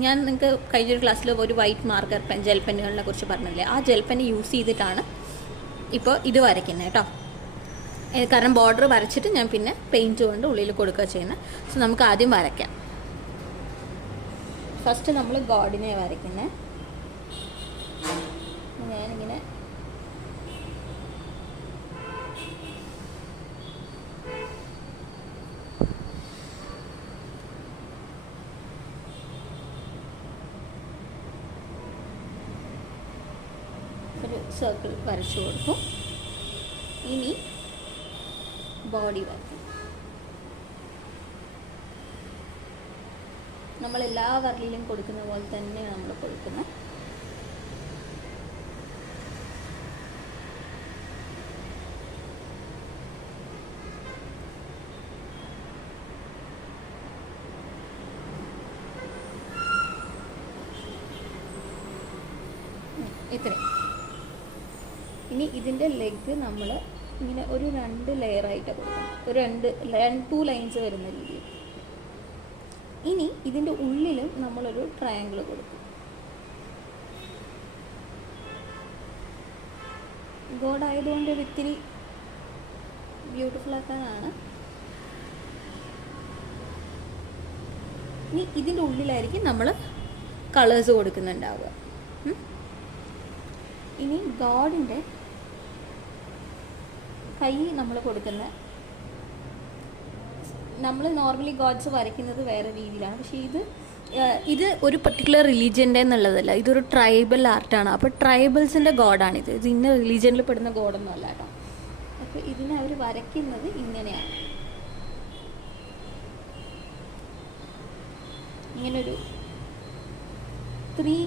ഞാൻ നിങ്ങൾക്ക് കഴിഞ്ഞൊരു ക്ലാസ്സിൽ ഒരു വൈറ്റ് മാർക്കർ ജെൽ പെന്നുകളെ കുറിച്ച് പറഞ്ഞില്ലേ, ആ ജെൽ പെന്ന് യൂസ് ചെയ്തിട്ടാണ് ഇപ്പോൾ ഇത് വരയ്ക്കുന്നത് കേട്ടോ. കാരണം ബോർഡർ വരച്ചിട്ട് ഞാൻ പിന്നെ പെയിൻറ്റ് കൊണ്ട് ഉള്ളിൽ കൊടുക്കുക ചെയ്യുന്നത്. സോ നമുക്ക് ആദ്യം വരയ്ക്കാം. ഫസ്റ്റ് നമ്മൾ ഗോഡിനെ വരയ്ക്കുന്നത്. ഞാനിങ്ങനെ ഒരു സർക്കിൾ വരച്ചു കൊടുക്കും. ഇനി ബോഡി വരയ്ക്കും. നമ്മളെല്ലാ വരലിലും കൊടുക്കുന്ന പോലെ തന്നെയാണ് നമ്മൾ കൊടുക്കുന്നത്. ഇത്രയും. ഇനി ഇതിൻ്റെ ലെഗ് നമ്മൾ ഇങ്ങനെ ഒരു 2 ലെയറായിട്ട് കൊടുക്കണം, ഒരു 2 ലൈൻസ് വരുന്ന രീതിയിൽ. ഇനി ഇതിൻ്റെ ഉള്ളിലും നമ്മളൊരു ട്രയാങ്കിൾ കൊടുക്കും. ഗോഡ് ആയതുകൊണ്ട് ഒരു ഇത്തിരി ബ്യൂട്ടിഫുൾ ആക്കാനാണ്. ഇനി ഇതിൻ്റെ ഉള്ളിലായിരിക്കും നമ്മൾ കളേഴ്സ് കൊടുക്കുന്നുണ്ടാവുക. ഇനി ഗോഡിൻ്റെ കൈ നമ്മൾ കൊടുക്കുന്ന, നമ്മൾ നോർമലി ഗോഡ്സ് വരയ്ക്കുന്നത് വേറെ രീതിയിലാണ്, പക്ഷേ ഇത് ഇത് ഒരു പർട്ടിക്കുലർ റിലീജിയൻ്റെ എന്നുള്ളതല്ല, ഇതൊരു ട്രൈബൽ ആർട്ടാണ്. അപ്പോൾ ട്രൈബൽസിൻ്റെ ഗോഡാണിത്. ഇത് ഇന്ന റിലീജിയനിൽ പെടുന്ന ഗോഡൊന്നും അല്ല കേട്ടോ. അപ്പോൾ ഇതിനെ അവർ വരയ്ക്കുന്നത് ഇങ്ങനെയാണ്. ഇങ്ങനൊരു 3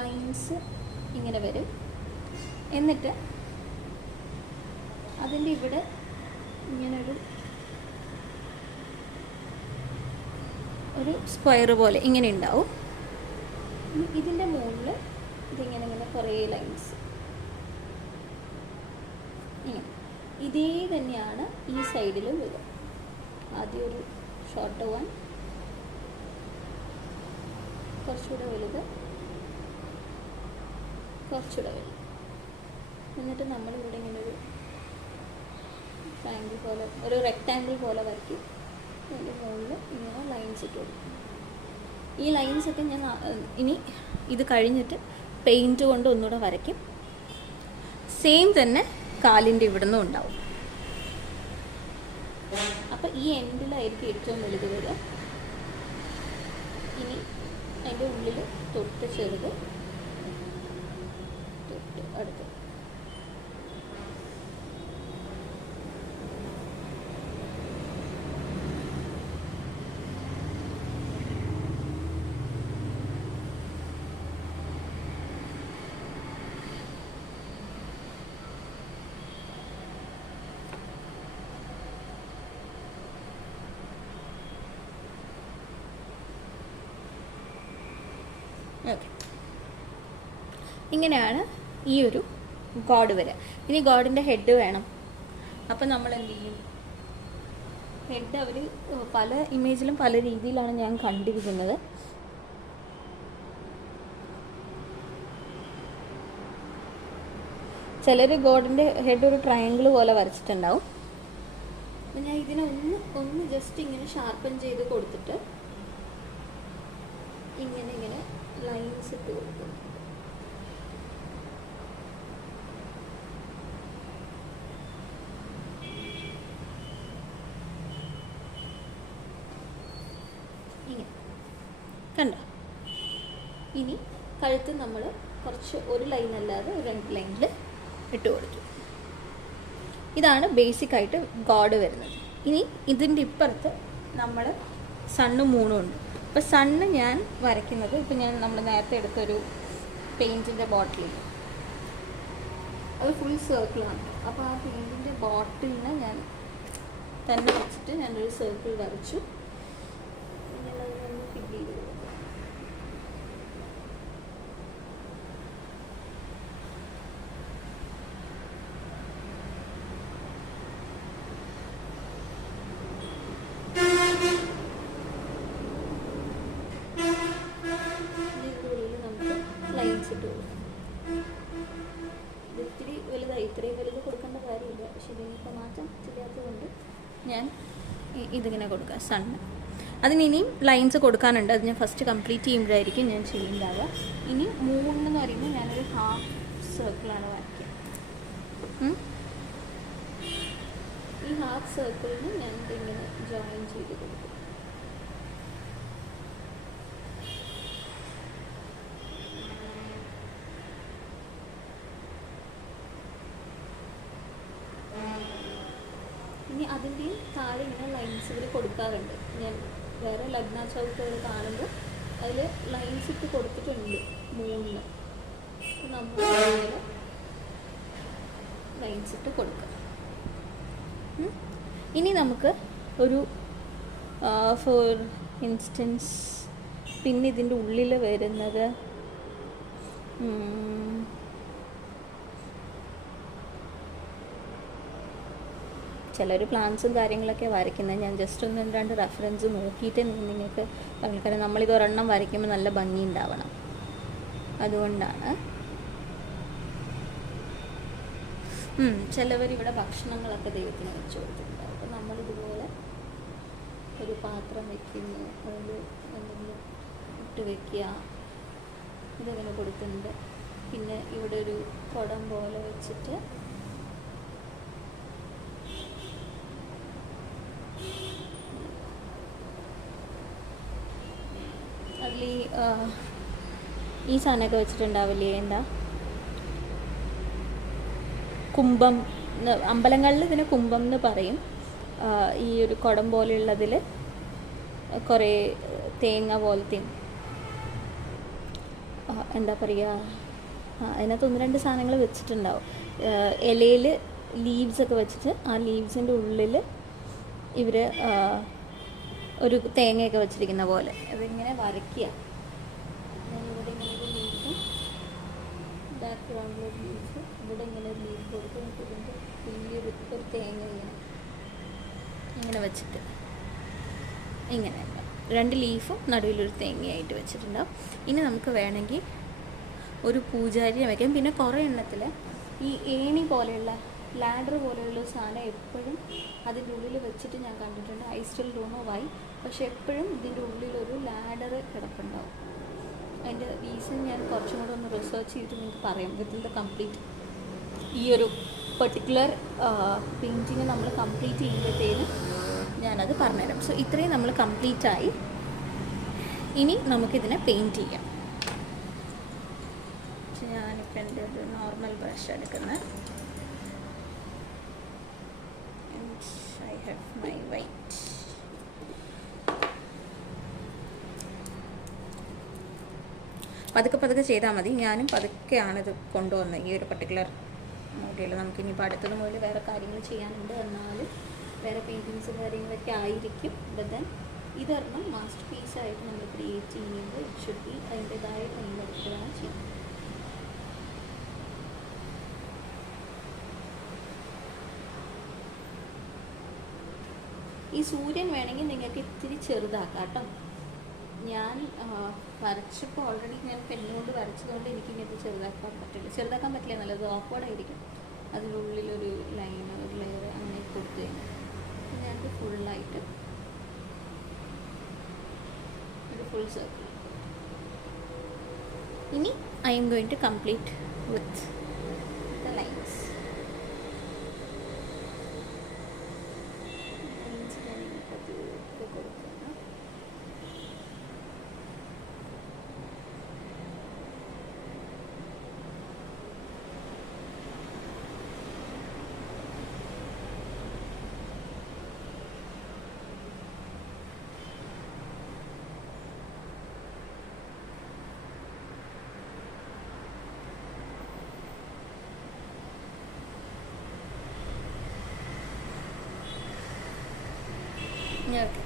ലൈൻസ് ഇങ്ങനെ വരും. എന്നിട്ട് അതിൻ്റെ ഇവിടെ ഇങ്ങനൊരു സ്ക്വയർ പോലെ ഇങ്ങനെ ഉണ്ടാവും. ഇതിൻ്റെ മുകളിൽ ഇതിങ്ങനെ ഇങ്ങനെ കുറേ ലൈൻസ് ഇങ്ങനെ. ഇതേ തന്നെയാണ് ഈ സൈഡിലും വരിക. ആദ്യം ഒരു ഷോർട്ട് വൺ, കുറച്ചുകൂടെ വലുത്, കുറച്ചുകൂടെ വലുത്. എന്നിട്ട് നമ്മളിവിടെ ഇങ്ങനെ ഒരു ട്രയാങ്കിൾ പോലെ, ഒരു റെക്റ്റാങ്കിൾ പോലെ വരയ്ക്കും. അതിൻ്റെ മുകളിൽ ഇങ്ങനെ ലൈൻസ് ഇട്ട് കൊടുക്കും. ഈ ലൈൻസൊക്കെ ഞാൻ ഇനി ഇത് കഴിഞ്ഞിട്ട് പെയിൻറ്റ് കൊണ്ട് ഒന്നുകൂടെ വരയ്ക്കും. സെയിം തന്നെ കാലിൻ്റെ ഇവിടെ നിന്നും ഉണ്ടാവും. അപ്പം ഈ എൻഡിലായിരിക്കും ഏറ്റവും വലുത് വരിക. ഇനി അതിൻ്റെ ഉള്ളിൽ തൊട്ട് ചെറുത്, തൊട്ട് അടുത്ത്. ഓക്കെ, ഇങ്ങനെയാണ് ഈ ഒരു ഗോഡ് വരിക. ഇനി ഗോഡിൻ്റെ ഹെഡ് വേണം. അപ്പം നമ്മൾ എന്ത് ചെയ്യും? ഹെഡ് അവർ പല ഇമേജിലും പല രീതിയിലാണ് ഞാൻ കണ്ടിരിക്കുന്നത്. ചിലർ ഗോഡിൻ്റെ ഹെഡ് ഒരു ട്രയാങ്കിൾ പോലെ വരച്ചിട്ടുണ്ടാവും. അപ്പം ഞാൻ ഇതിനെ ഒന്ന് ജസ്റ്റ് ഇങ്ങനെ ഷാർപ്പൻ ചെയ്ത് കൊടുത്തിട്ട് ഇങ്ങനെ ലൈൻസ് ഇട്ട് കൊടുക്കും. ഇങ്ങനെ കണ്ടോ? ഇനി കഴുത്ത് നമ്മൾ കുറച്ച് ഒരു ലൈൻ അല്ലാതെ ഒരു 2 ലൈനിൽ ഇട്ട് കൊടുക്കും. ഇതാണ് ബേസിക്കായിട്ട് ഗോഡ് വരുന്നത്. ഇനി ഇതിൻ്റെ ഇപ്പുറത്ത് നമ്മൾ സണ്ണും മൂണും ഉണ്ട്. അപ്പോൾ സണ്ണ് ഞാൻ വരയ്ക്കുന്നത്, ഇപ്പം നമ്മൾ നേരത്തെ എടുത്തൊരു പെയിൻറ്റിൻ്റെ ബോട്ടിൽ, അത് ഫുൾ സർക്കിളാണ്. അപ്പോൾ ആ പെയിൻറ്റിൻ്റെ ബോട്ടിലിനെ ഞാൻ തന്നെ വെച്ചിട്ട് ഞാനൊരു സർക്കിൾ വരച്ചു. ഞാനതിനൊന്ന് ഫില്ല് ചെയ്ത് കൊടുക്കും. ഇത്തിരി വലുതായി, ഇത്രയും വലുത് കൊടുക്കേണ്ട കാര്യമില്ല. പക്ഷേ ഇതിനിപ്പോൾ മാറ്റം ചെയ്യാത്തതുകൊണ്ട് ഞാൻ ഇതിങ്ങനെ കൊടുക്കുക സണ്ണ്. അതിനിനിയും ലൈൻസ് കൊടുക്കാനുണ്ട്. അത് ഞാൻ ഫസ്റ്റ് കംപ്ലീറ്റ് ചെയ്യുമ്പോഴായിരിക്കും ഞാൻ ചെയ്യുന്നുണ്ടാവുക. ഇനി മൂന്നെന്ന് പറയുമ്പോൾ ഞാനൊരു ഹാഫ് സർക്കിളാണ് വരയ്ക്കുക. ഈ ഹാഫ് സർക്കിളിന് ഞാൻ ഇങ്ങനെ ജോയിൻ ചെയ്ത് കൊടുക്കും. ഇനി അതിൻ്റെയും താഴെ ഇങ്ങനെ ലൈൻസ് ഇവർ കൊടുക്കാറുണ്ട്. ഞാൻ വേറെ ലഗ്ന ചൗക്കുകൾ കാണുമ്പോൾ അതിൽ ലൈൻസ് ഇട്ട് കൊടുത്തിട്ടുണ്ട് 3. നമ്മൾ ലൈൻസ് ഇട്ട് കൊടുക്കുക. ഇനി നമുക്ക് ഒരു ഫോർ ഇൻസ്റ്റൻസ് പിന്നെ ഇതിൻ്റെ ഉള്ളിൽ വരുന്നത് ചിലർ പ്ലാൻസും കാര്യങ്ങളൊക്കെ വരയ്ക്കുന്നത്. ഞാൻ ജസ്റ്റ് 1-2 റെഫറൻസ് നോക്കിയിട്ട് നിങ്ങൾക്ക് കാരണം നമ്മളിത് ഒരെണ്ണം വരയ്ക്കുമ്പോൾ നല്ല ഭംഗി ഉണ്ടാവണം. അതുകൊണ്ടാണ്. ചിലവരിവിടെ ഭക്ഷണങ്ങളൊക്കെ ദൈവത്തിന് വെച്ച് കൊടുത്തിട്ടുണ്ടാവും. അപ്പോൾ നമ്മളിതുപോലെ ഒരു പാത്രം വയ്ക്കുന്നു, അതിൽ എന്തെങ്കിലും ഇട്ട് വയ്ക്കുക, ഇതങ്ങനെ കൊടുക്കുന്നുണ്ട്. പിന്നെ ഇവിടെ ഒരു കുടം പോലെ വെച്ചിട്ട് അതിൽ ഈ ഈ സാധനമൊക്കെ വെച്ചിട്ടുണ്ടാവില്ലേ, എന്താ കുംഭം, അമ്പലങ്ങളിൽ ഇതിന് കുംഭം എന്ന് പറയും. ഈ ഒരു കുടം പോലെയുള്ളതിൽ കുറേ തേങ്ങ പോലത്തെയും എന്താ പറയുക, അതിനകത്ത് 1-2 സാധനങ്ങൾ വെച്ചിട്ടുണ്ടാവും. ഇലയിൽ ലീവ്സൊക്കെ വെച്ചിട്ട് ആ ലീവ്സിൻ്റെ ഉള്ളിൽ ഇവർ ഒരു തേങ്ങയൊക്കെ വെച്ചിരിക്കുന്ന പോലെ അതിങ്ങനെ വരയ്ക്കുക. ഇവിടെ ഇങ്ങനെ ഒരു ലീഫും ബാക്ക്ഗ്രൗണ്ടിലൊരു ലീഫ്, ഇവിടെ ഇങ്ങനെ ഒരു ലീഫ് കൊടുക്കും. ഇതിൻ്റെ വലിയൊരു തേങ്ങ ഇങ്ങനെ വെച്ചിട്ട് ഇങ്ങനെ 2 ലീഫും നടുവിലൊരു തേങ്ങയായിട്ട് വെച്ചിട്ടുണ്ടാവും. ഇനി നമുക്ക് വേണമെങ്കിൽ ഒരു പൂജാരിയെ വയ്ക്കാം. പിന്നെ കുറേ എണ്ണത്തിൽ ഈ ഏണി പോലെയുള്ള ലാഡർ പോലെയുള്ള സാധനം എപ്പോഴും അതിൻ്റെ ഉള്ളിൽ വെച്ചിട്ട് ഞാൻ കണ്ടിട്ടുണ്ട്. I still don't know why, പക്ഷെ എപ്പോഴും ഇതിൻ്റെ ഉള്ളിലൊരു ലാഡർ കിടപ്പുണ്ടാവും. അതിൻ്റെ റീസൺ ഞാൻ കുറച്ചും കൂടെ ഒന്ന് റിസർച്ച് ചെയ്തിട്ട് നിങ്ങൾക്ക് പറയാം. വിത്തിൻ ദ കംപ്ലീറ്റ് ഈ ഒരു പെർട്ടിക്കുലർ പെയിൻറ്റിങ് നമ്മൾ കംപ്ലീറ്റ് ചെയ്യുമ്പോഴത്തേനും ഞാനത് പറഞ്ഞുതരാം. സോ ഇത്രയും നമ്മൾ കംപ്ലീറ്റായി. ഇനി നമുക്കിതിനെ പെയിൻറ്റ് ചെയ്യാം. ഞാനിപ്പോൾ എൻ്റെ ഒരു നോർമൽ ബ്രഷ് എടുക്കുന്നത്. I have my white. പതുക്കെ ചെയ്താൽ മതി. ഞാനും പതുക്കെയാണിത് കൊണ്ടുവന്നത് ഈ ഒരു പർട്ടിക്കുലർ മോഡൽ. നമുക്കിനിപ്പോൾ അടുത്തത് മുതൽ വേറെ കാര്യങ്ങൾ ചെയ്യാനുണ്ട്, എന്നാലും വേറെ പെയിൻറ്റിങ്സും കാര്യങ്ങളൊക്കെ ആയിരിക്കും. ബട്ട് ദെൻ ഇതൊരെണ്ണം മാസ്റ്റർ പീസായിട്ട് നമ്മൾ ക്രിയേറ്റ് ചെയ്യുമ്പോൾ ഇറ്റ് ഷുഡ് ബി അതിൻ്റെതായ ടൈമെടുക്കുകയാണ് ചെയ്യുന്നത്. ഈ സൂര്യൻ വേണമെങ്കിൽ നിങ്ങൾക്ക് ഇത്തിരി ചെറുതാക്കാം കേട്ടോ. ഞാൻ വരച്ചപ്പോൾ ഓൾറെഡി ഞാൻ പെണ്ണുകൊണ്ട് വരച്ചതുകൊണ്ട് എനിക്കിങ്ങനത്തെ ചെറുതാക്കാൻ പറ്റില്ല, നല്ലത് ഓക്വേർഡായിരിക്കും. അതിനുള്ളിലൊരു ലൈൻ, ഒരു ലെയർ അങ്ങനെ കൊടുത്തു കഴിഞ്ഞാൽ ഞാനത് ഫുള്ളായിട്ട് ഒരു ഫുൾ സർക്കിൾ. ഇനി I'm going to complete with the lines. Okay,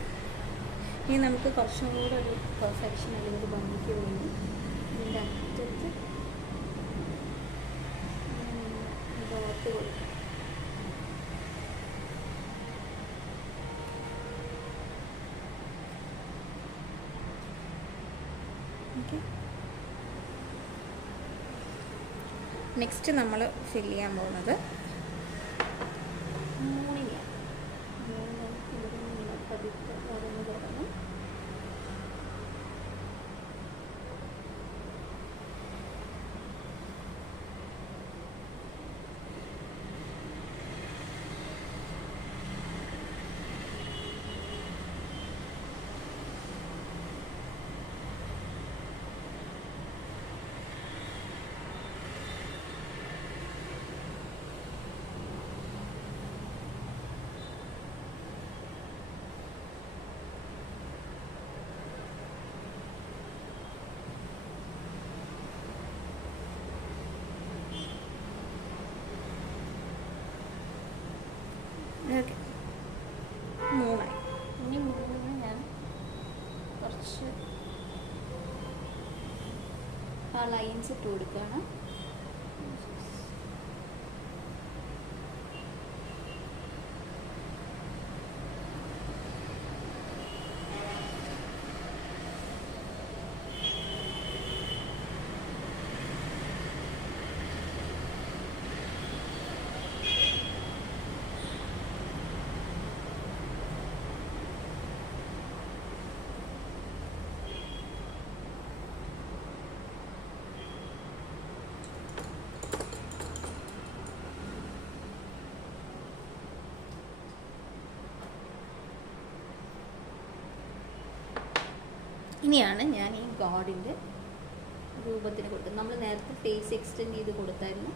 ഇനി നമുക്ക് കുറച്ചും കൂടെ ഒരു പെർഫെക്ഷൻ അല്ലെങ്കിൽ ഭംഗിക്ക് വേണ്ടി ഇതിൻ്റെ അറ്റത്ത് ഡോട്ട് കൊടുക്കാം. ഓക്കെ, നെക്സ്റ്റ് നമ്മൾ ഫില്ല് ചെയ്യാൻ പോകുന്നത് ഓക്കെ, 3. ഇനി 3 ഞാൻ കുറച്ച് ആ ലൈൻസ് ഇട്ട് കൊടുക്കുകയാണ്. ഇനിയാണ് ഞാൻ ഈ ഗോഡിൻ്റെ രൂപത്തിന് കൊടുക്കുന്നത്. നമ്മൾ നേരത്തെ ഫേസ് എക്സ്റ്റെൻഡ് ചെയ്ത് കൊടുത്തായിരുന്നു.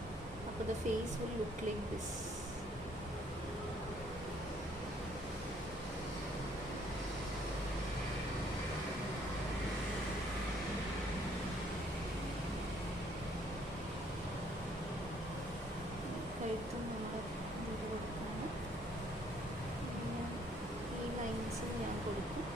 അപ്പോൾ the face will look like this. കഴുത്തും നമ്മുടെ ഇത് കൊടുക്കാണ്. ഈ ലൈൻസും ഞാൻ കൊടുക്കും.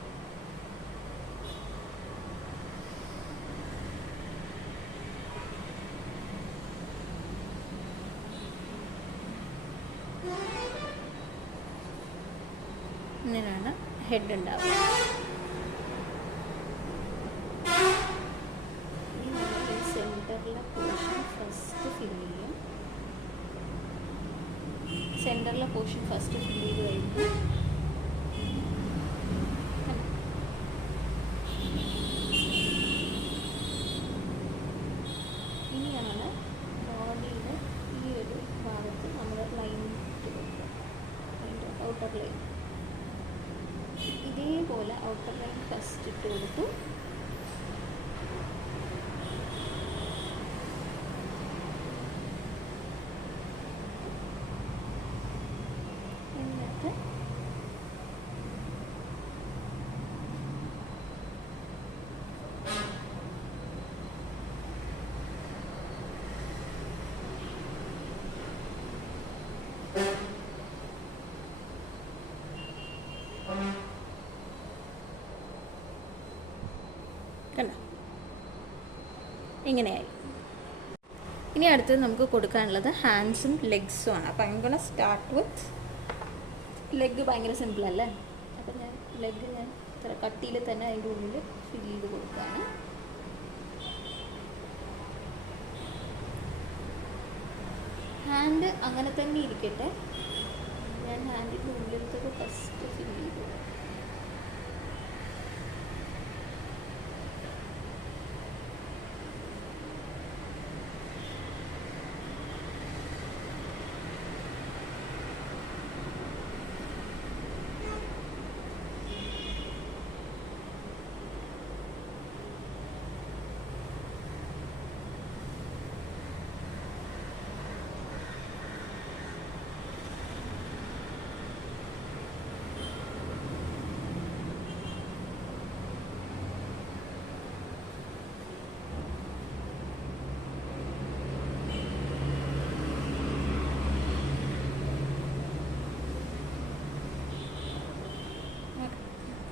ഇങ്ങനെയാണ് ഹെഡ് ഉണ്ടാവുക. ഇനി നമ്മൾ ഈ സെൻറ്ററിലെ പോർഷൻ ഫസ്റ്റ് ഫില്ല് ചെയ്യും. സെൻറ്ററിലെ പോർഷൻ ഫസ്റ്റ് ഫില്ല് ചെയ്ത് കഴിയുമ്പോൾ ഇനിയാണ് ബോഡിയുടെ ഈ ഒരു ഭാഗത്ത് നമ്മൾ ലൈൻ ഇട്ട് കൊടുക്കുക. അതിൻ്റെ ഔട്ടർ ലൈൻ ഇതേപോലെ ഔട്ടർ ലൈൻ ഫസ്റ്റ് ഇട്ട് കൊടുത്തു. എന്നിട്ട് കണ്ടോ, ഇങ്ങനെയായി. ഇനി അടുത്തത് നമുക്ക് കൊടുക്കാനുള്ളത് ഹാൻഡ്സും ലെഗ്സും ആണ്. അപ്പോൾ അങ്ങനെ സ്റ്റാർട്ട് വിത്ത് ലെഗ്. ഭയങ്കര സിമ്പിളല്ലേ? അപ്പം ഞാൻ ലെഗ് ഇത്ര കട്ടിയിൽ തന്നെ അതിൻ്റെ ഉള്ളിൽ ഫിൽ ചെയ്ത് കൊടുക്കുകയാണ്. ഹാൻഡ് അങ്ങനെ തന്നെ ഇരിക്കട്ടെ. ഞാൻ ഹാൻഡിൻ്റെ ഉള്ളിലത്തേക്ക് ഫസ്റ്റ് ഫിൽ ചെയ്തു.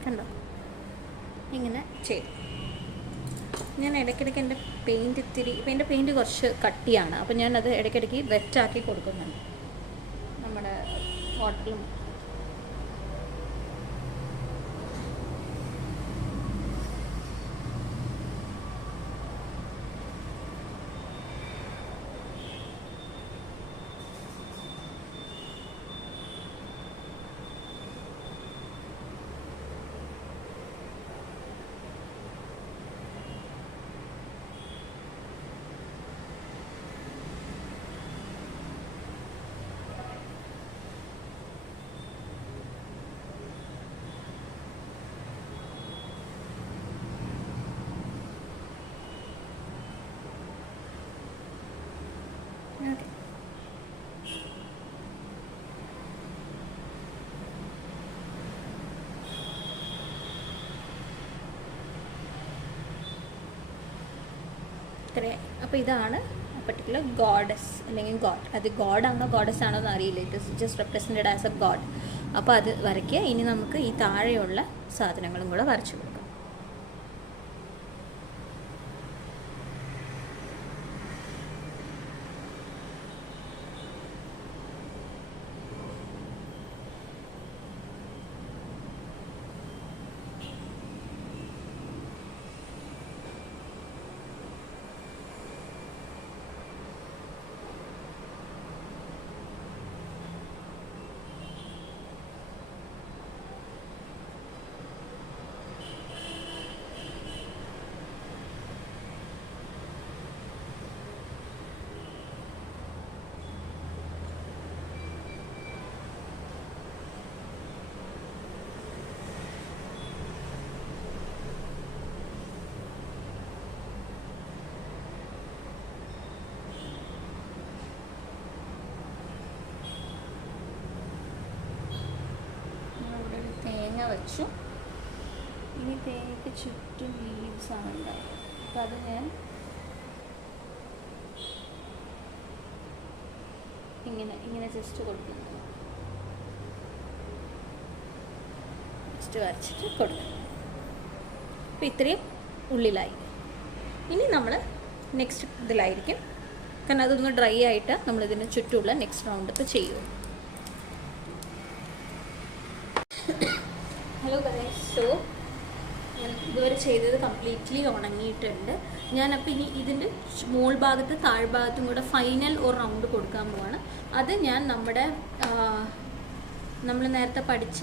കണ്ടോ, ഇങ്ങനെ ചെയ്തു. ഞാൻ ഇടയ്ക്കിടയ്ക്ക് എൻ്റെ എൻ്റെ പെയിൻറ്റ് കുറച്ച് കട്ടിയാണ്. അപ്പോൾ ഞാനത് ഇടയ്ക്കിടയ്ക്ക് വെറ്റാക്കി കൊടുക്കുന്നുണ്ട് നമ്മുടെ വാട്ടറിലും. ഓക്കെ, ഇത്രയായി. അപ്പോൾ ഇതാണ് പർട്ടിക്കുലർ ഗോഡസ് അല്ലെങ്കിൽ ഗോഡ്. അത് ഗോഡാണോ ഗോഡസ് ആണോ എന്ന് അറിയില്ല. It is just represented as A God. അപ്പോൾ അത് വരയ്ക്കുക. ഇനി നമുക്ക് ഈ താഴെയുള്ള സാധനങ്ങളും കൂടെ വരച്ചു കൊടുക്കാം. തേങ്ങ വെച്ചു. ഇനി തേങ്ങയ്ക്ക് ചുറ്റും ലീവ്സാണ് ഉണ്ടായത്. അപ്പം അത് ഞാൻ ഇങ്ങനെ ജസ്റ്റ് കൊടുക്കുന്നു, ജസ്റ്റ് വരച്ചിട്ട് കൊടുക്കുന്നു. അപ്പോൾ ഇത്രയും ഉള്ളിലായി. ഇനി നമ്മൾ നെക്സ്റ്റ് ഇതിലായിരിക്കും, കാരണം അതൊന്ന് ഡ്രൈ ആയിട്ട് നമ്മളിതിന് ചുറ്റുമുള്ള നെക്സ്റ്റ് റൗണ്ടൊക്കെ ചെയ്യുമോ. ഹലോ ഗൈസ്, സോ ഞാൻ ഇതുവരെ ചെയ്തത് കംപ്ലീറ്റ്ലി ഉണങ്ങിയിട്ടുണ്ട്. ഞാനപ്പോൾ ഇനി ഇതിൻ്റെ മോൾ ഭാഗത്ത് താഴ്ഭാഗത്തും കൂടെ ഫൈനൽ ഒരു റൗണ്ട് കൊടുക്കാൻ പോവാണ്. അത് ഞാൻ നമ്മൾ നേരത്തെ പഠിച്ച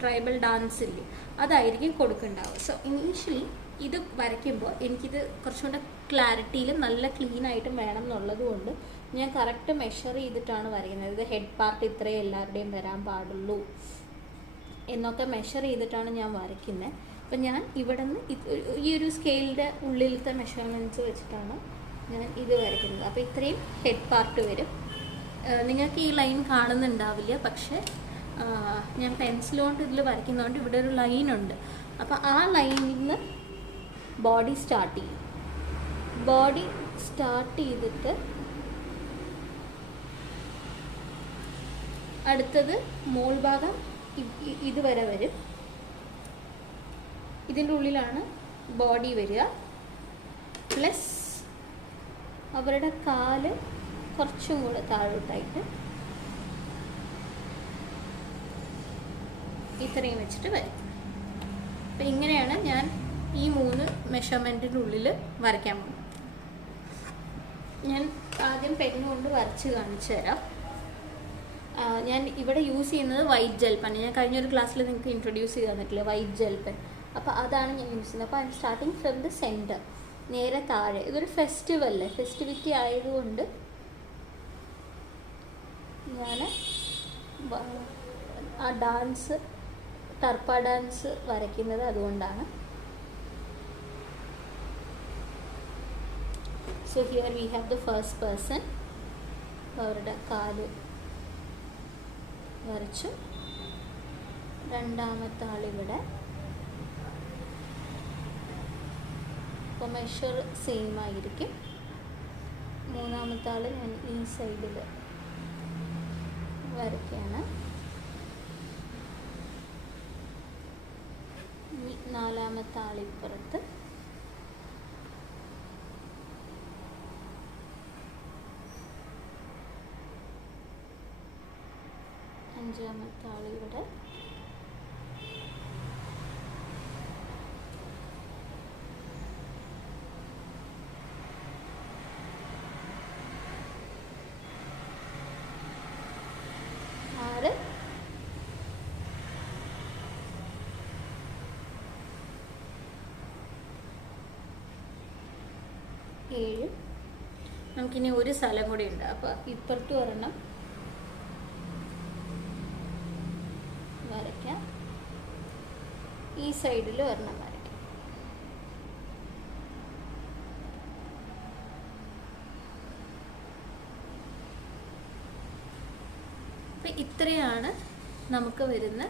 ട്രൈബൽ ഡാൻസില്ലേ, അതായിരിക്കും കൊടുക്കുന്നുണ്ടാവുക. സോ ഇനീഷ്യലി ഇത് വരയ്ക്കുമ്പോൾ എനിക്കിത് കുറച്ചുകൂടെ ക്ലാരിറ്റിയിലും നല്ല ക്ലീനായിട്ടും വേണം എന്നുള്ളത് കൊണ്ട് ഞാൻ കറക്റ്റ് മെഷർ ചെയ്തിട്ടാണ് വരയ്ക്കുന്നത്. ഇത് ഹെഡ് പാർട്ട് ഇത്രയും എല്ലാവരുടെയും വരാൻ പാടുള്ളൂ എന്നൊക്കെ മെഷർ ചെയ്തിട്ടാണ് ഞാൻ വരയ്ക്കുന്നത്. അപ്പം ഞാൻ ഇവിടെ നിന്ന് ഈ ഒരു സ്കെയിലിൻ്റെ ഉള്ളിലത്തെ മെഷർമെൻറ്റ്സ് വെച്ചിട്ടാണ് ഞാൻ ഇത് വരയ്ക്കുന്നത്. അപ്പോൾ ഇത്രയും ഹെഡ് പാർട്ട് വരും. നിങ്ങൾക്ക് ഈ ലൈൻ കാണുന്നുണ്ടാവില്ല, പക്ഷേ ഞാൻ പെൻസിൽ കൊണ്ട് ഇതിൽ വരയ്ക്കുന്നതുകൊണ്ട് ഇവിടെ ഒരു ലൈനുണ്ട്. അപ്പോൾ ആ ലൈനിൽ നിന്ന് ബോഡി സ്റ്റാർട്ട് ചെയ്യും. ബോഡി സ്റ്റാർട്ട് ചെയ്തിട്ട് അടുത്തത് മോൾ ഭാഗം ഇതുവരെ വരും. ഇതിൻ്റെ ഉള്ളിലാണ് ബോഡി വരിക. പ്ലസ് അവരുടെ കാല് കുറച്ചും കൂടെ താഴോട്ടായിട്ട് ഇത്രയും വെച്ചിട്ട് വരും. അപ്പം ഇങ്ങനെയാണ് ഞാൻ ഈ 3 മെഷർമെൻറ്റിൻ്റെ ഉള്ളിൽ വരയ്ക്കാൻ പോകുന്നത്. ഞാൻ ആദ്യം പെന്നുകൊണ്ട് വരച്ച് കാണിച്ചു തരാം. ഞാൻ ഇവിടെ യൂസ് ചെയ്യുന്നത് വൈറ്റ് ജെൽ പെൻ. ഞാൻ കഴിഞ്ഞൊരു ക്ലാസ്സിൽ നിങ്ങൾക്ക് ഇൻട്രൊഡ്യൂസ് ചെയ്ത് തന്നിട്ടില്ലേ, വൈറ്റ് ജെൽ പെൻ. അപ്പോൾ അതാണ് ഞാൻ യൂസ് ചെയ്യുന്നത്. അപ്പോൾ I M starting from the centre, നേരെ താഴെ. ഇതൊരു ഫെസ്റ്റിവിറ്റി ആയതുകൊണ്ട് ഞാൻ ആ ഡാൻസ്, ടർപ്പ ഡാൻസ് വരയ്ക്കുന്നത് അതുകൊണ്ടാണ്. So here we have the first person. അവരുടെ കാല് വരച്ചു. രണ്ടാമത്തെ ആളിവിടെ. അപ്പോൾ മെഷർ സെയിം ആയിരിക്കും. മൂന്നാമത്തെ ആൾ ഞാൻ ഈ സൈഡിൽ വരയ്ക്കുകയാണ്. നാലാമത്തെ ആളിപ്പുറത്ത്. അഞ്ചാമത്തെ ആളിവിടെ. ആറ്. ഏഴ്. നമുക്കിനി ഒരു സ്ഥലം കൂടി ഉണ്ട്. അപ്പോൾ ഇപ്പുറത്ത് ഒരെണ്ണം വരയ്ക്കാം, ഈ സൈഡിൽ ഒരെണ്ണം വരയ്ക്കാം. അപ്പം ഇത്രയാണ് നമുക്ക് വരുന്ന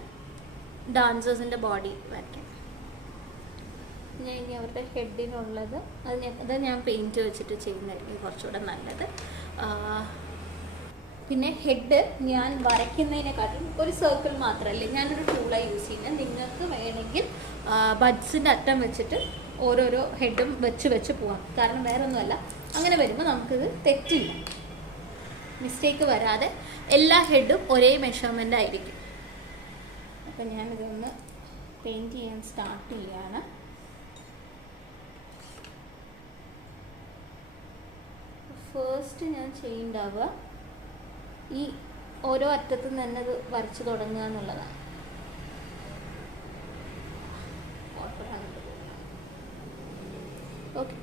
ഡാൻസേഴ്സിൻ്റെ ബോഡി വരയ്ക്കാൻ. ഞാൻ ഇനി അവരുടെ ഹെഡിനുള്ളത് അത് ഞാൻ പെയിൻറ്റ് വെച്ചിട്ട് ചെയ്യുന്നതായിരിക്കും കുറച്ചുകൂടെ നല്ലത്. പിന്നെ ഹെഡ് ഞാൻ വരയ്ക്കുന്നതിനെക്കാട്ടും ഒരു സർക്കിൾ മാത്രമല്ലേ ഞാനൊരു ടൂളായി യൂസ് ചെയ്യുന്നത്. നിങ്ങൾക്ക് വേണമെങ്കിൽ ബഡ്സിൻ്റെ അറ്റം വെച്ചിട്ട് ഓരോരോ ഹെഡും വെച്ച് പോകാം. കാരണം വേറെ ഒന്നുമല്ല, അങ്ങനെ വരുമ്പോൾ നമുക്കിത് തെറ്റില്ല, മിസ്റ്റേക്ക് വരാതെ എല്ലാ ഹെഡും ഒരേ മെഷർമെൻ്റ് ആയിരിക്കും. അപ്പം ഞാനിതൊന്ന് പെയിൻറ്റ് ചെയ്യാൻ സ്റ്റാർട്ട് ചെയ്യുകയാണ്. ഫസ്റ്റ് ഞാൻ ചെയ്യുന്നുണ്ടാവുക ഈ ഓരോ അറ്റത്തും തന്നെ അത് വരച്ച് തുടങ്ങുക എന്നുള്ളതാണ്. ഓക്കെ,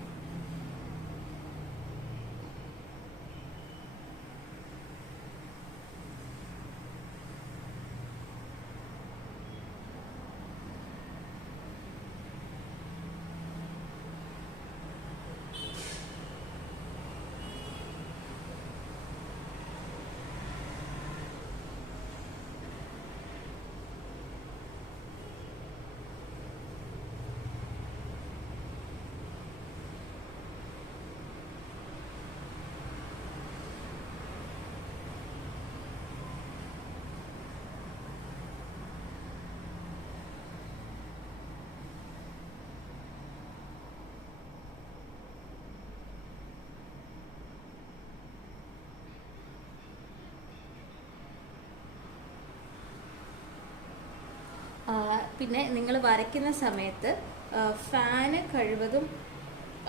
പിന്നെ നിങ്ങൾ വരയ്ക്കുന്ന സമയത്ത് ഫാന് കഴിവതും,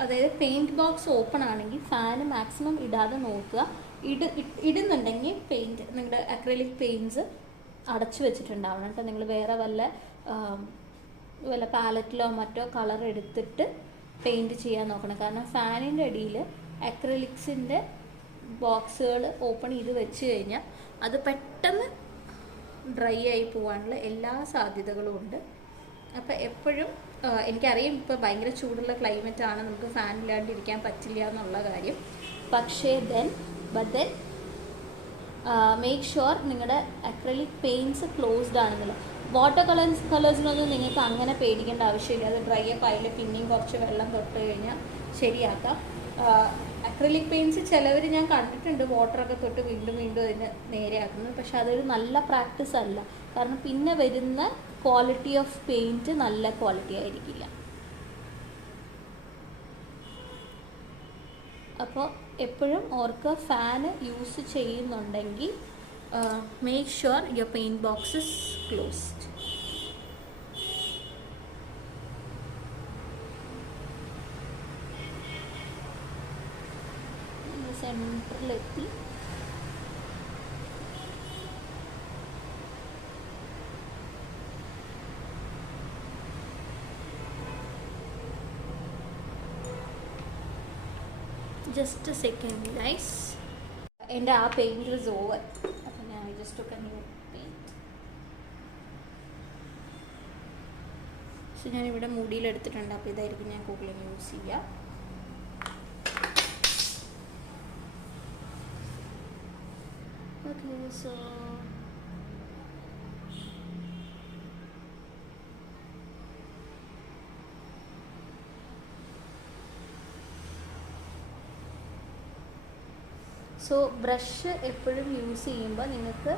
അതായത് പെയിൻറ്റ് ബോക്സ് ഓപ്പൺ ആണെങ്കിൽ ഫാന് മാക്സിമം ഇടാതെ നോക്കുക. ഇടുന്നുണ്ടെങ്കിൽ പെയിൻറ്റ്, നിങ്ങളുടെ അക്രലിക് പെയിൻറ്റ്സ് അടച്ചു വെച്ചിട്ടുണ്ടാവണം കേട്ടോ. നിങ്ങൾ വേറെ വല്ല പാലറ്റിലോ മറ്റോ കളർ എടുത്തിട്ട് പെയിൻറ്റ് ചെയ്യാൻ നോക്കണം. കാരണം ഫാനിൻ്റെ അടിയിൽ അക്രലിക്സിൻ്റെ ബോക്സുകൾ ഓപ്പൺ ചെയ്ത് വെച്ച് കഴിഞ്ഞാൽ അത് പെട്ടെന്ന് ഡ്രൈ ആയി പോകാനുള്ള എല്ലാ സാധ്യതകളും ഉണ്ട്. അപ്പോൾ എപ്പോഴും, എനിക്കറിയാം ഇപ്പോൾ ഭയങ്കര ചൂടുള്ള ക്ലൈമറ്റാണ്, നമുക്ക് ഫാൻ ഇല്ലാണ്ട് ഇരിക്കാൻ പറ്റില്ല എന്നുള്ള കാര്യം. പക്ഷേ ബട്ട് ദെൻ മേക്ക് ഷുവർ നിങ്ങളുടെ അക്രലിക് പെയിൻറ്റ്സ് ക്ലോസ്ഡ് ആണെന്നില്ല. വാട്ടർ കളേഴ്സിനൊന്നും നിങ്ങൾക്ക് അങ്ങനെ പേടിക്കേണ്ട ആവശ്യമില്ല. അത് ഡ്രൈ അപ്പ് ആയില്ല പിന്നെയും കുറച്ച് വെള്ളം തൊട്ട് കഴിഞ്ഞാൽ ശരിയാക്കാം. അക്രലിക് പെയിൻറ്റ്സ് ചിലവർ ഞാൻ കണ്ടിട്ടുണ്ട് വാട്ടറൊക്കെ തൊട്ട് വീണ്ടും അതിന് നേരെയാക്കുന്നത്. പക്ഷെ അതൊരു നല്ല പ്രാക്ടീസ് അല്ല. കാരണം പിന്നെ വരുന്ന ക്വാളിറ്റി ഓഫ് പെയിൻറ്റ് നല്ല ക്വാളിറ്റി ആയിരിക്കില്ല. അപ്പോൾ എപ്പോഴും ഓർക്ക് ഫാന് യൂസ് ചെയ്യുന്നുണ്ടെങ്കിൽ make sure your paint box is closed. സെൻറ്ററിലെത്തി ജസ്റ്റ് എ സെക്കൻഡ് ഗൈസ്. എൻ്റെ ആ പെയിൻറ്റ് ഇസ് ഓവർ. അപ്പം ഞാൻ just took a new paint. So ഞാനിവിടെ മൂടിയിലെടുത്തിട്ടുണ്ട്. അപ്പോൾ ഇതായിരിക്കും ഞാൻ കൂടുതലും യൂസ് ചെയ്യുക. Okay, so ബ്രഷ് എപ്പോഴും യൂസ് ചെയ്യുമ്പോൾ നിങ്ങൾക്ക്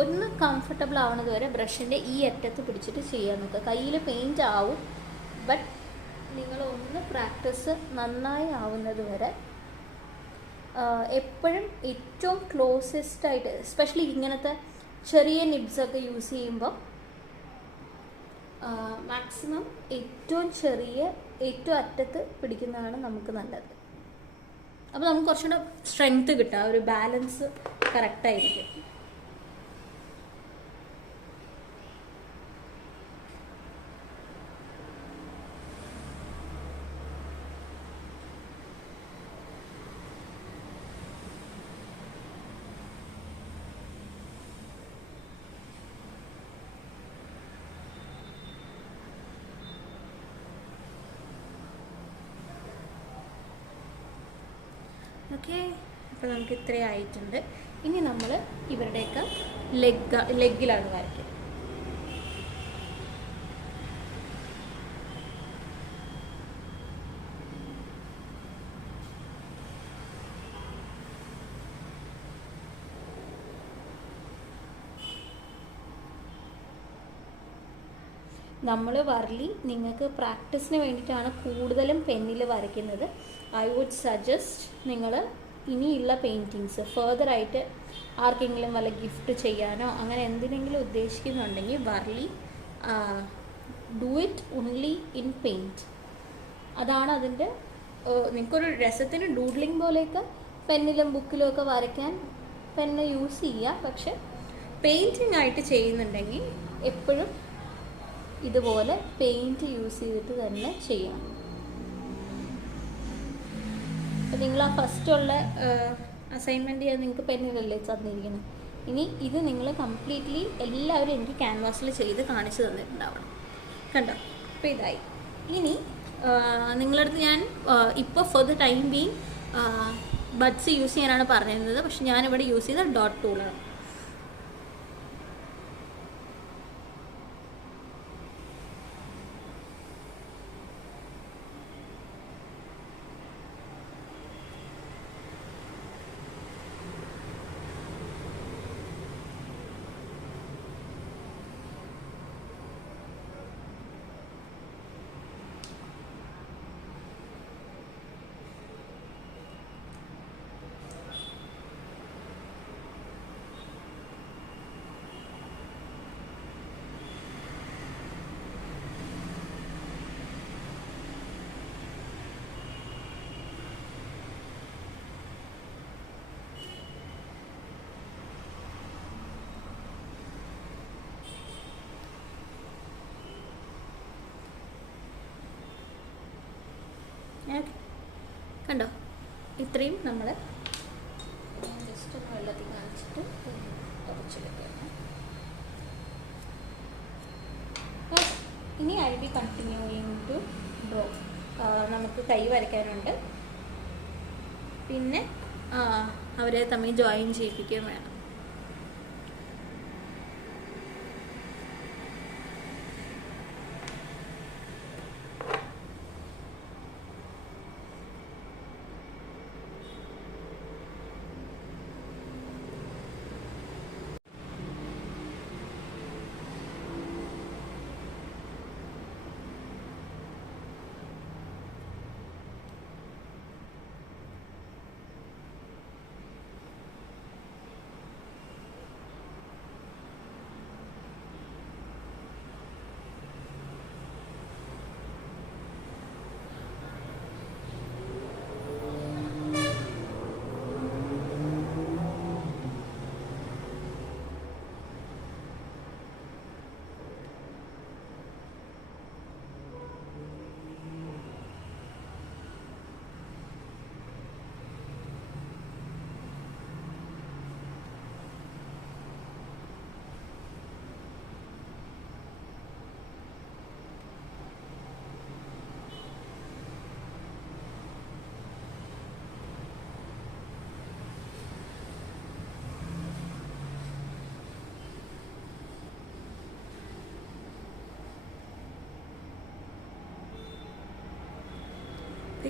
ഒന്ന് കംഫർട്ടബിൾ ആവുന്നത് വരെ ബ്രഷിൻ്റെ ഈ അറ്റത്ത് പിടിച്ചിട്ട് ചെയ്യാൻ നോക്കുക. കയ്യിൽ പെയിൻറ്റ് ആവും, ബട്ട് നിങ്ങൾ ഒന്ന് പ്രാക്ടീസ് നന്നായി ആവുന്നത് വരെ എപ്പോഴും ഏറ്റവും ക്ലോസസ്റ്റ് ആയിട്ട്, എസ്പെഷ്യലി ഇങ്ങനത്തെ ചെറിയ നിബ്സൊക്കെ യൂസ് ചെയ്യുമ്പോൾ മാക്സിമം ഏറ്റവും അറ്റത്ത് പിടിക്കുന്നതാണ് നമുക്ക് നല്ലത്. അപ്പോൾ നമുക്ക് കുറച്ചുകൂടെ സ്ട്രെങ്ത് കിട്ടുക, ഒരു ബാലൻസ് കറക്റ്റായിരിക്കും. ഓക്കെ, അപ്പോൾ നമുക്ക് ഇത്രയും ആയിട്ടുണ്ട്. ഇനി നമ്മൾ ഇവരുടെയൊക്കെ ലെഗിലാണ് വരയ്ക്കുക. നമ്മൾ വർലി നിങ്ങൾക്ക് പ്രാക്ടീസിന് വേണ്ടിയിട്ടാണ് കൂടുതലും പെന്നിൽ വരയ്ക്കുന്നത്. ഐ വുഡ് സജസ്റ്റ് നിങ്ങൾ ഇനിയുള്ള പെയിൻറ്റിങ്സ് ഫർദറായിട്ട് ആർക്കെങ്കിലും വല്ല ഗിഫ്റ്റ് ചെയ്യാനോ അങ്ങനെ എന്തിനെങ്കിലും ഉദ്ദേശിക്കുന്നുണ്ടെങ്കിൽ Warli do it only in paint. അതാണ് അതിൻ്റെ, നിങ്ങൾക്കൊരു രസത്തിന് ഡൂഡ്ലിംഗ് പോലെയൊക്കെ പെന്നിലും ബുക്കിലും ഒക്കെ വരയ്ക്കാൻ പെന്ന് യൂസ് ചെയ്യുക. പക്ഷെ പെയിൻറ്റിങ് ആയിട്ട് ചെയ്യുന്നുണ്ടെങ്കിൽ എപ്പോഴും ഇതുപോലെ പെയിൻറ്റ് യൂസ് ചെയ്തിട്ട് തന്നെ ചെയ്യണം. അപ്പോൾ നിങ്ങൾ ആ ഫസ്റ്റുള്ള അസൈൻമെൻറ്റ് ചെയ്യാൻ നിങ്ങൾക്ക് പെന്നിലല്ലേ തന്നിരിക്കുന്നത്. ഇനി ഇത് നിങ്ങൾ കംപ്ലീറ്റ്ലി എല്ലാവരും എനിക്ക് ക്യാൻവാസിൽ ചെയ്ത് കാണിച്ചു തന്നിട്ടുണ്ടാവണം. കണ്ടോ? അപ്പോൾ ഇതായി. ഇനി നിങ്ങളടുത്ത് ഞാൻ ഇപ്പോൾ for the time being buds use ചെയ്യാനാണ് പറഞ്ഞിരുന്നത്. പക്ഷെ ഞാനിവിടെ യൂസ് ചെയ്ത ഡോട്ട് ടൂളാണ്. കണ്ടോ, ഇത്രയും നമ്മൾ ജസ്റ്റ് ഒന്ന് വെള്ളത്തിൽ കാണിച്ചിട്ട് കുറച്ചെടുക്കണം. ഇനി I be continuing to draw. നമുക്ക് കൈ വരയ്ക്കാനുണ്ട്, പിന്നെ അവരെ തമ്മിൽ ജോയിൻ ചെയ്യിപ്പിക്കുകയും വേണം.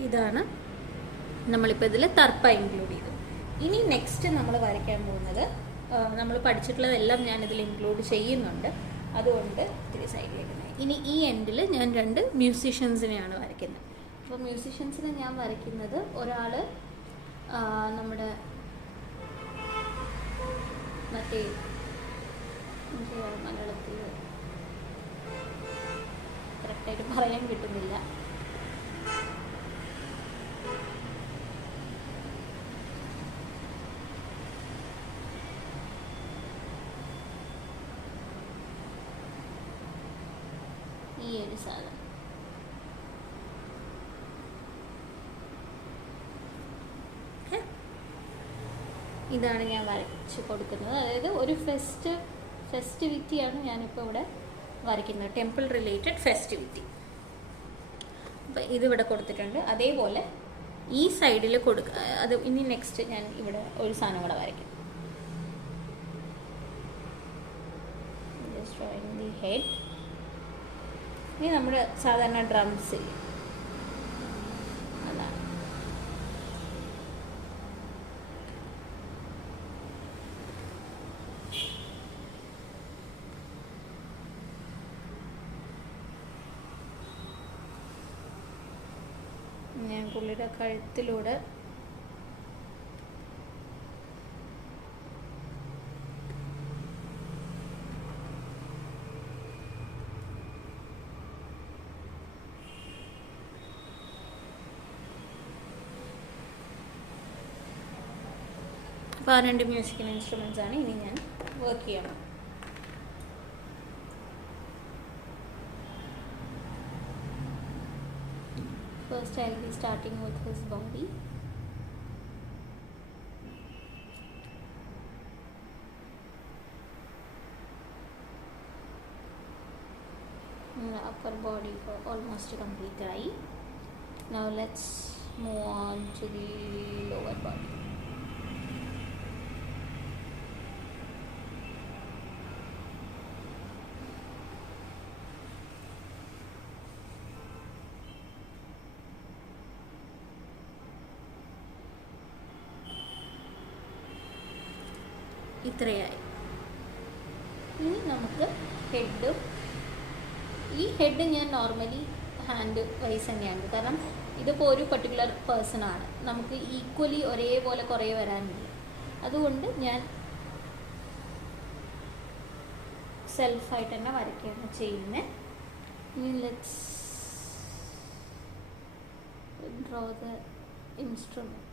ഇതാണ് നമ്മളിപ്പോൾ ഇതിൽ തർപ്പ ഇൻക്ലൂഡ് ചെയ്തു. ഇനി നെക്സ്റ്റ് നമ്മൾ വരയ്ക്കാൻ പോകുന്നത്, നമ്മൾ പഠിച്ചിട്ടുള്ളതെല്ലാം ഞാനിതിൽ ഇൻക്ലൂഡ് ചെയ്യുന്നുണ്ട്, അതുകൊണ്ട് ഇത്തിരി സൈഡിലേക്ക്. ഇനി ഈ എൻഡിൽ ഞാൻ 2 മ്യൂസീഷ്യൻസിനെയാണ് വരയ്ക്കുന്നത്. അപ്പോൾ മ്യൂസീഷ്യൻസിനെ ഞാൻ വരയ്ക്കുന്നത്, ഒരാൾ നമ്മുടെ മറ്റേ മലയാളത്തിൽ കറക്റ്റായിട്ട് പറയാൻ കിട്ടുന്നില്ല, ഈ ഒരു സാധനം. ഇതാണ് ഞാൻ വരച്ച് കൊടുക്കുന്നത്. അതായത് ഒരു ഫെസ്റ്റിവിറ്റിയാണ് ഞാനിപ്പോൾ ഇവിടെ വരയ്ക്കുന്നത്, ടെമ്പിൾ റിലേറ്റഡ് ഫെസ്റ്റിവിറ്റി. അപ്പോൾ ഇതിവിടെ കൊടുത്തിട്ടുണ്ട്. അതേപോലെ ഈ സൈഡിൽ അത് ഇനി നെക്സ്റ്റ് ഞാൻ ഇവിടെ ഒരു സാധനം കൂടെ വരയ്ക്കും. Just drawing the head. ഇനി നമ്മുടെ സാധാരണ ഡ്രംസിൽ അതാണ്. ഞാൻ പുള്ളിയുടെ കഴുത്തിലൂടെ അപ്പോൾ 2 മ്യൂസിക്കൽ ഇൻസ്ട്രുമെൻറ്റ്സ് ആണ് ഇനി ഞാൻ വർക്ക് ചെയ്യണം. First I will be starting with his body. Upper body almost completed. Now let's move on to the lower body. ഇത്രയായി. ഇനി നമുക്ക് ഹെഡും, ഈ ഹെഡ് ഞാൻ നോർമലി ഹാൻഡ് വൈസ് തന്നെയാണ്, കാരണം ഇതിപ്പോൾ ഒരു പർട്ടിക്കുലർ പേഴ്സൺ ആണ്, നമുക്ക് ഈക്വലി ഒരേപോലെ കുറേ വരാനില്ല, അതുകൊണ്ട് ഞാൻ സെൽഫായിട്ട് തന്നെ വരയ്ക്കുകയാണ് ചെയ്യുന്നത്. ഇനി ലെറ്റ്സ് ഡ്രോ ദ ഇൻസ്ട്രുമെൻറ്റ്.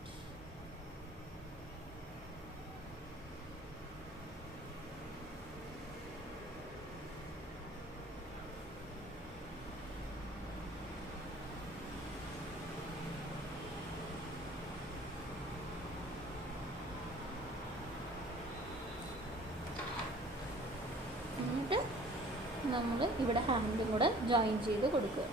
നമ്മൾ ഇവിടെ ഹാൻഡും കൂടെ ജോയിൻ ചെയ്ത് കൊടുക്കുക.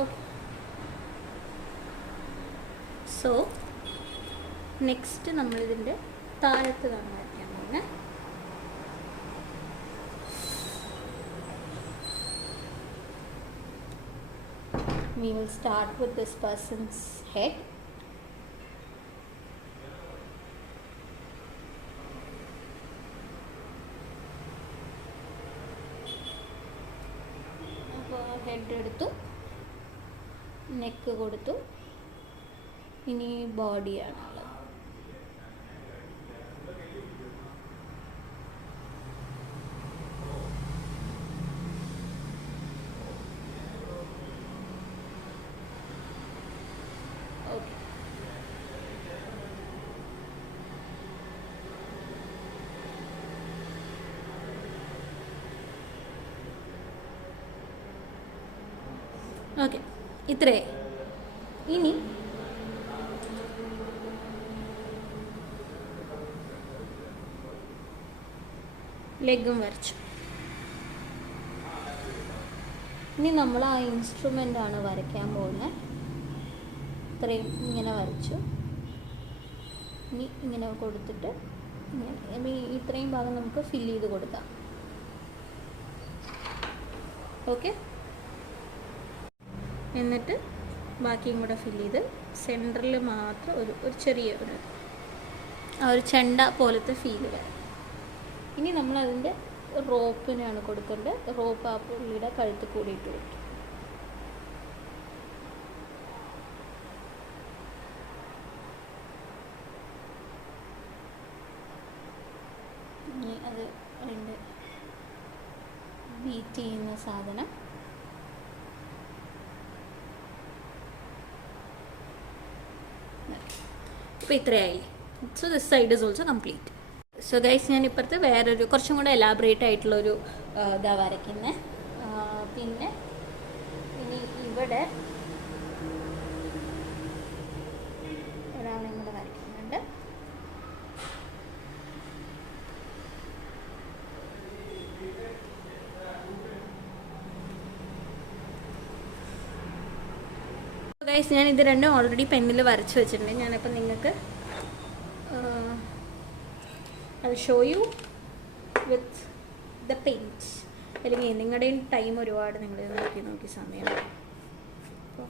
ഓക്കെ. സോ നെക്സ്റ്റ് നമ്മളിതിൻ്റെ താഴത്ത് കാണാൻ വരയ്ക്കാൻ പോകുന്നത്. We will start with this person's head. അപ്പോൾ ഹെഡ് എടുത്തു, നെക്ക് കൊടുത്തു, ഇനി ബോഡിയാണുള്ളത്. ഓക്കെ, ഇത്രേ. ഇനി ലെഗും വരച്ചു. ഇനി നമ്മൾ ആ ഇൻസ്ട്രുമെൻ്റാണ് വരയ്ക്കാൻ പോകുന്നത്. ഇത്രയും ഇങ്ങനെ വരച്ചു. ഇനി ഇങ്ങനെ കൊടുത്തിട്ട് ഇങ്ങനെ ഇത്രയും ഭാഗം നമുക്ക് ഫില്ല് ചെയ്ത് കൊടുക്കാം. ഓക്കെ, എന്നിട്ട് ബാക്കിയും കൂടെ ഫില്ല് ചെയ്ത് സെൻറ്ററിൽ മാത്രം ഒരു ചെറിയ ഒരു ചെണ്ട പോലത്തെ ഫീല് വരും. ഇനി നമ്മളതിൻ്റെ റോപ്പിനാണ് കൊടുക്കേണ്ടത്. റോപ്പ് ആ പുള്ളിയുടെ കഴുത്ത് കൂടി ഇട്ട് കൊടുക്കും. ഇനി അത് അതിൻ്റെ ബീറ്റ് ചെയ്യുന്ന സാധനം ഇപ്പോൾ ഇത്രയായി. So this side is also complete. So guys, ഞാൻ ഇപ്പുറത്ത് വേറൊരു കുറച്ചും കൂടെ എലാബറേറ്റ് ആയിട്ടുള്ളൊരു ഇതാ വരയ്ക്കുന്നത്. പിന്നെ ഇനി ഇവിടെ ഒരാളെയും കൂടെ വരയ്ക്കുന്നുണ്ട്. ഗൈസ്, ഞാൻ ഇത് രണ്ടും ഓൾറെഡി പെന്നിൽ വരച്ച് വെച്ചിട്ടുണ്ട്. ഞാനിപ്പോൾ നിങ്ങൾക്ക് അത് show you with the paint. അല്ലെങ്കിൽ നിങ്ങളുടെയും ടൈം ഒരുപാട് നിങ്ങൾ നോക്കി സമയം. അപ്പോൾ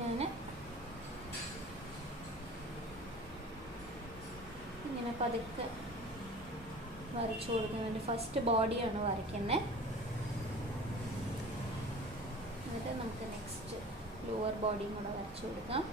ഞാൻ ഇങ്ങനെ പതുക്കെ വരച്ചു കൊടുക്കുന്നുണ്ട്. ഫസ്റ്റ് ബോഡിയാണ് വരയ്ക്കുന്നത്. എന്നിട്ട് നമുക്ക് നെക്സ്റ്റ് ലോവർ ബോഡിയും കൂടെ വരച്ചു കൊടുക്കാം.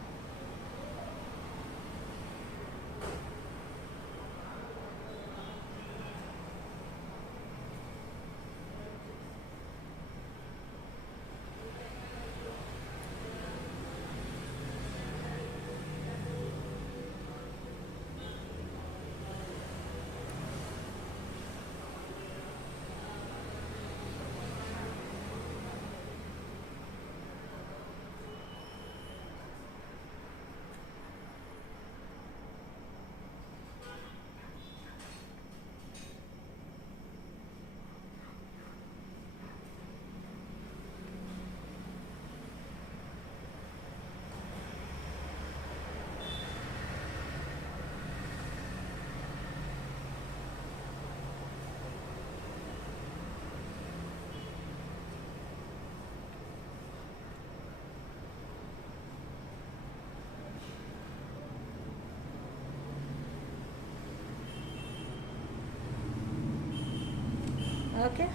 ഓക്കെ,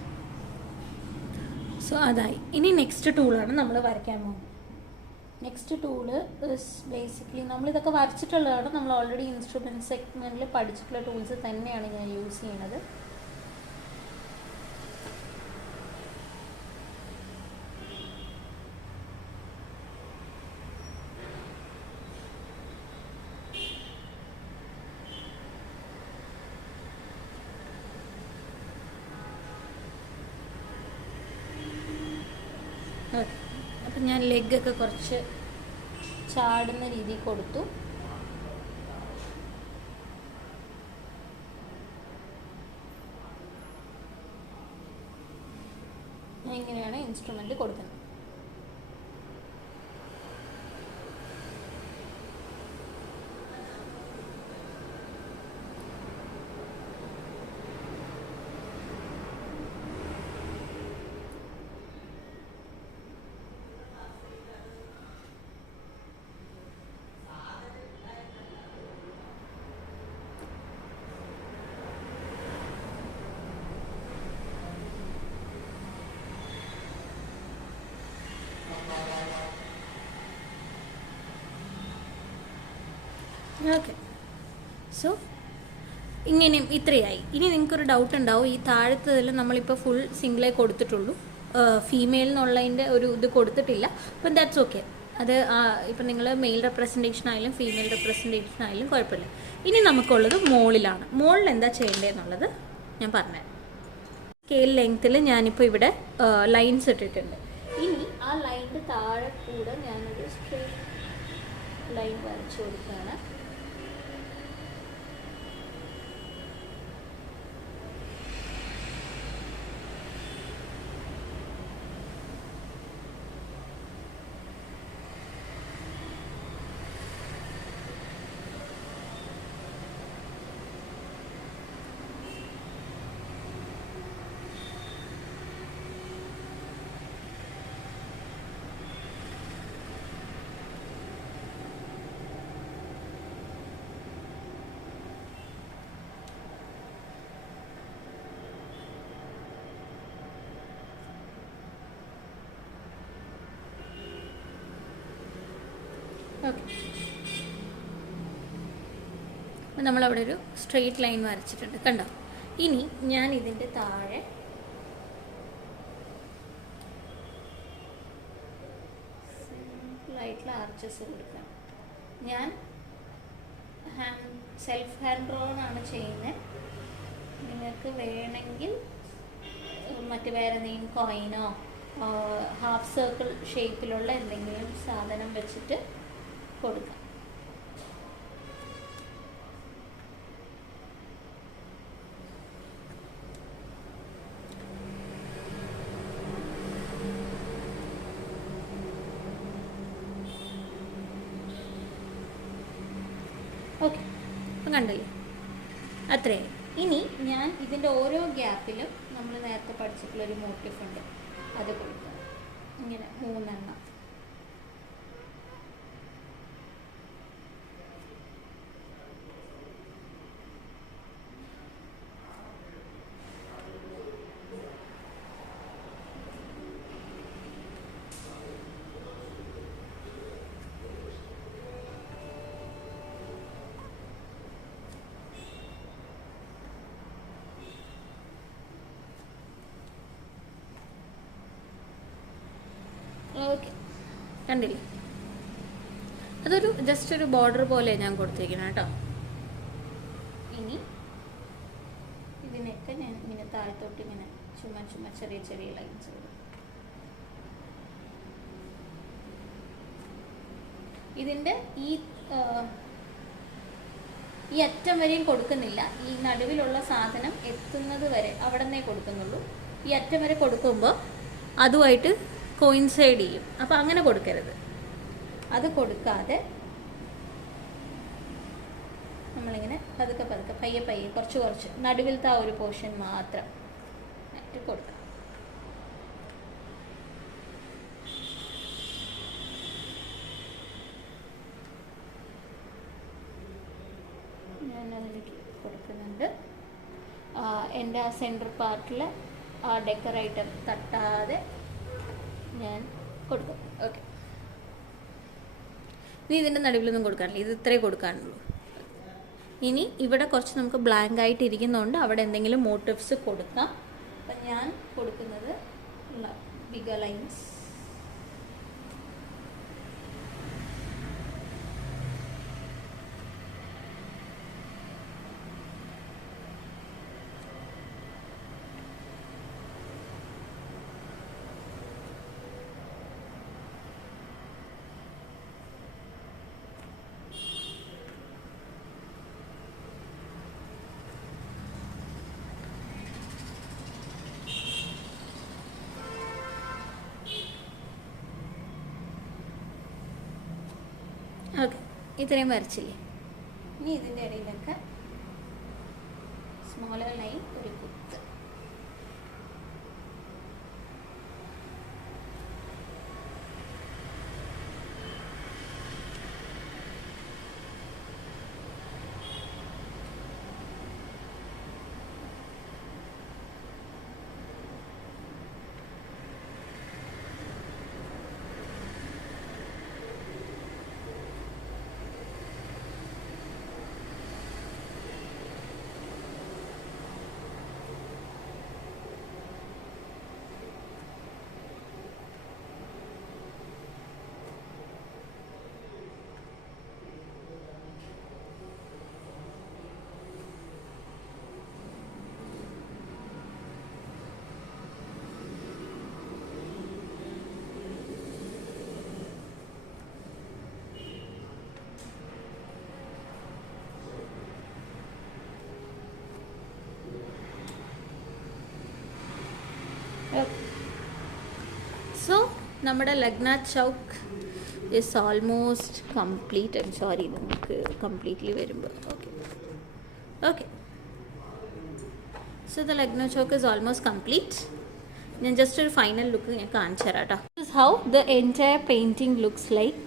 സോ അതായി. ഇനി നെക്സ്റ്റ് ടൂളാണ് നമ്മൾ വരയ്ക്കാൻ പോകുന്നത്. നെക്സ്റ്റ് ടൂള് ബേസിക്കലി നമ്മളിതൊക്കെ വരച്ചിട്ടുള്ളതാണ്. നമ്മൾ ഓൾറെഡി ഇൻസ്ട്രുമെൻറ്റ് സെഗ്മെൻറ്റിൽ പഠിച്ചിട്ടുള്ള ടൂൾസ് തന്നെയാണ് ഞാൻ യൂസ് ചെയ്യണത്. ഓക്കെ, ഞാൻ ലെഗൊക്കെ കുറച്ച് ചാടുന്ന രീതിയിൽ കൊടുത്തു. ഇങ്ങനെയാണ് ഇൻസ്ട്രുമെൻ്റ് കൊടുക്കുന്നത്. ഓക്കെ, സോ ഇങ്ങനെയും ഇത്രയായി. ഇനി നിങ്ങൾക്കൊരു ഡൗട്ട് ഉണ്ടാവും, ഈ താഴത്തതിൽ നമ്മളിപ്പോൾ ഫുൾ സിംഗിളേ കൊടുത്തിട്ടുള്ളൂ, ഫീമെയിൽ എന്നുള്ളതിൻ്റെ ഒരു ഇത് കൊടുത്തിട്ടില്ല. അപ്പം ദാറ്റ്സ് ഓക്കെ. അത് ഇപ്പം നിങ്ങൾ മെയിൽ റെപ്രസെൻറ്റേഷൻ ആയാലും ഫീമെയിൽ റെപ്രസെൻറ്റേഷൻ ആയാലും കുഴപ്പമില്ല. ഇനി നമുക്കുള്ളത് മോളിലാണ്. മോളിൽ എന്താ ചെയ്യേണ്ടതെന്നുള്ളത് ഞാൻ പറഞ്ഞുതരാം. സ്കെയിൽ ലെങ്ത്തിൽ ഞാനിപ്പോൾ ഇവിടെ ലൈൻസ് ഇട്ടിട്ടുണ്ട്. ഇനി ആ ലൈനിൻ്റെ താഴെ കൂടെ ഞാനൊരു സ്ട്രെയിറ്റ് ലൈൻ വരച്ചു കൊടുക്കുകയാണ്. ഓക്കെ, നമ്മളവിടെ ഒരു സ്ട്രെയിറ്റ് ലൈൻ വരച്ചിട്ടുണ്ട്, കണ്ടോ? ഇനി ഞാൻ ഇതിൻ്റെ താഴെ സിമ്പിളായിട്ടുള്ള ആർച്ചസ് കൊടുക്കാം. ഞാൻ സെൽഫ് ഹാൻഡ് ഡ്രോൺ ആണ് ചെയ്യുന്നത്. നിങ്ങൾക്ക് വേണമെങ്കിൽ മറ്റ് വേറെ എന്തെങ്കിലും കോയിനോ ഹാഫ് സർക്കിൾ ഷേപ്പിലുള്ള എന്തെങ്കിലും സാധനം വെച്ചിട്ട് കൊടുക്കാം. ഓക്കെ, അപ്പം കണ്ടില്ലേ, അത്രയായി. ഇനി ഞാൻ ഇതിൻ്റെ ഓരോ ഗ്യാപ്പിലും നമ്മൾ നേരത്തെ പഠിച്ചിട്ടുള്ളൊരു മോട്ടീഫ് ഉണ്ട്, അത് കൊടുക്കുക. ഇങ്ങനെ 3 എണ്ണം. ഓക്കെ, കണ്ടില്ലേ? അതൊരു ജസ്റ്റ് ഒരു ബോർഡർ പോലെ ഞാൻ കൊടുത്തിരിക്കണം കേട്ടോ. ഇനി ഇതിനൊക്കെ ഞാൻ ഇങ്ങനെ താഴത്തോട്ട് ഇങ്ങനെ ചുമ്മാ ചെറിയ ചെറിയ ലൈൻസ് കൊടുക്കും. ഇതിൻ്റെ ഈ അറ്റം വരെയും കൊടുക്കുന്നില്ല. ഈ നടുവിലുള്ള സാധനം എത്തുന്നത് വരെ അവിടെ നിന്നേ കൊടുക്കുന്നുള്ളൂ. ഈ അറ്റം വരെ കൊടുക്കുമ്പോൾ അതുമായിട്ട് കോയിൻസൈഡ് ചെയ്യും. അപ്പോൾ അങ്ങനെ കൊടുക്കരുത്. അത് കൊടുക്കാതെ നമ്മളിങ്ങനെ പതുക്കെ പയ്യെ കുറച്ച് നടുവിലത്തെ ആ ഒരു പോർഷൻ മാത്രം കൊടുക്കാം. ഞാനതിലേക്ക് കൊടുക്കുന്നുണ്ട്. എൻ്റെ ആ സെൻറ്റർ പാർട്ടിൽ ആ ഡെക്കർ ഐറ്റം തട്ടാതെ ഞാൻ കൊടുക്കും. ഓക്കെ, ഇനി ഇതിൻ്റെ നടുവിലൊന്നും കൊടുക്കാനില്ല, ഇത് ഇത്രേ കൊടുക്കാനുള്ളൂ. ഇനി ഇവിടെ കുറച്ച് നമുക്ക് ബ്ലാങ്ക് ആയിട്ട് ഇരിക്കുന്നതുകൊണ്ട് അവിടെ എന്തെങ്കിലും മോട്ടീവ്സ് കൊടുക്കാം. അപ്പം ഞാൻ കൊടുക്കുന്നത് ബിഗർ ലൈൻസ്. ഇത്രയും വരച്ചില്ലേ, ഇനി ഇതിൻ്റെ ഇടയിലൊക്കെ സ്മോളർ ലൈൻ ഒരു കുത്ത്. സോ നമ്മുടെ ലഗ്ന ചൗക്ക് is almost complete. I'm sorry, നമുക്ക് കംപ്ലീറ്റ്ലി വരുമ്പോൾ ഓക്കെ. സോ ദ ലഗ്ന ചൗക്ക് ഇസ് ഓൾമോസ്റ്റ് കംപ്ലീറ്റ്. ഞാൻ ജസ്റ്റ് ഒരു ഫൈനൽ ലുക്ക് ഞാൻ കാണിച്ചു തരാം കേട്ടോ. This how the entire painting looks like.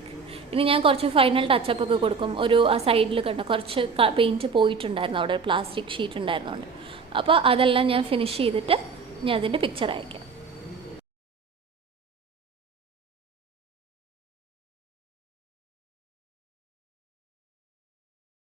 ഇനി ഞാൻ കുറച്ച് ഫൈനൽ ടച്ചപ്പ് ഒക്കെ കൊടുക്കും. ഒരു ആ സൈഡിൽ കണ്ട കുറച്ച് പെയിൻറ്റ് പോയിട്ടുണ്ടായിരുന്നു, അവിടെ പ്ലാസ്റ്റിക് ഷീറ്റ് ഉണ്ടായിരുന്നുകൊണ്ട്. അപ്പോൾ അതെല്ലാം ഞാൻ ഫിനിഷ് ചെയ്തിട്ട് ഞാൻ അതിൻ്റെ പിക്ചർ അയക്കാം.